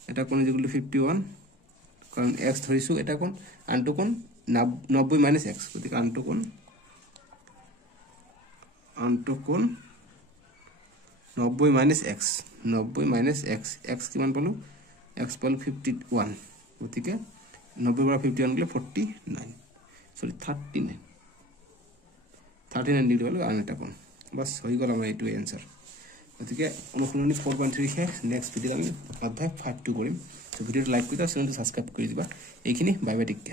ইকুয়াল টু 51 কারণ x ধৰিছো এটা কোণ আনটো কোণ 90 মাইনাস x গতিকে আনটো কোণ 90 মাইনাস x 90 মাইনাস x কিমান পালো x পালো 51 গতিকে 90 পৰা 51 গলে 49 সৰি 39 ডিগ্ৰি পালো আন এটা কোণ বাস হৈ গল আমাৰ এইটো आंसर গতিকে অনুশীলনী 4.3 শেষ নেক্সট ভিডিও আমি অধ্যায় 5 কৰিম তো ভিডিওটো লাইক কৰি দাও চেনেলটো সাবস্ক্ৰাইব কৰি দিবা এইখিনি বাই বাই টেক কেয়াৰ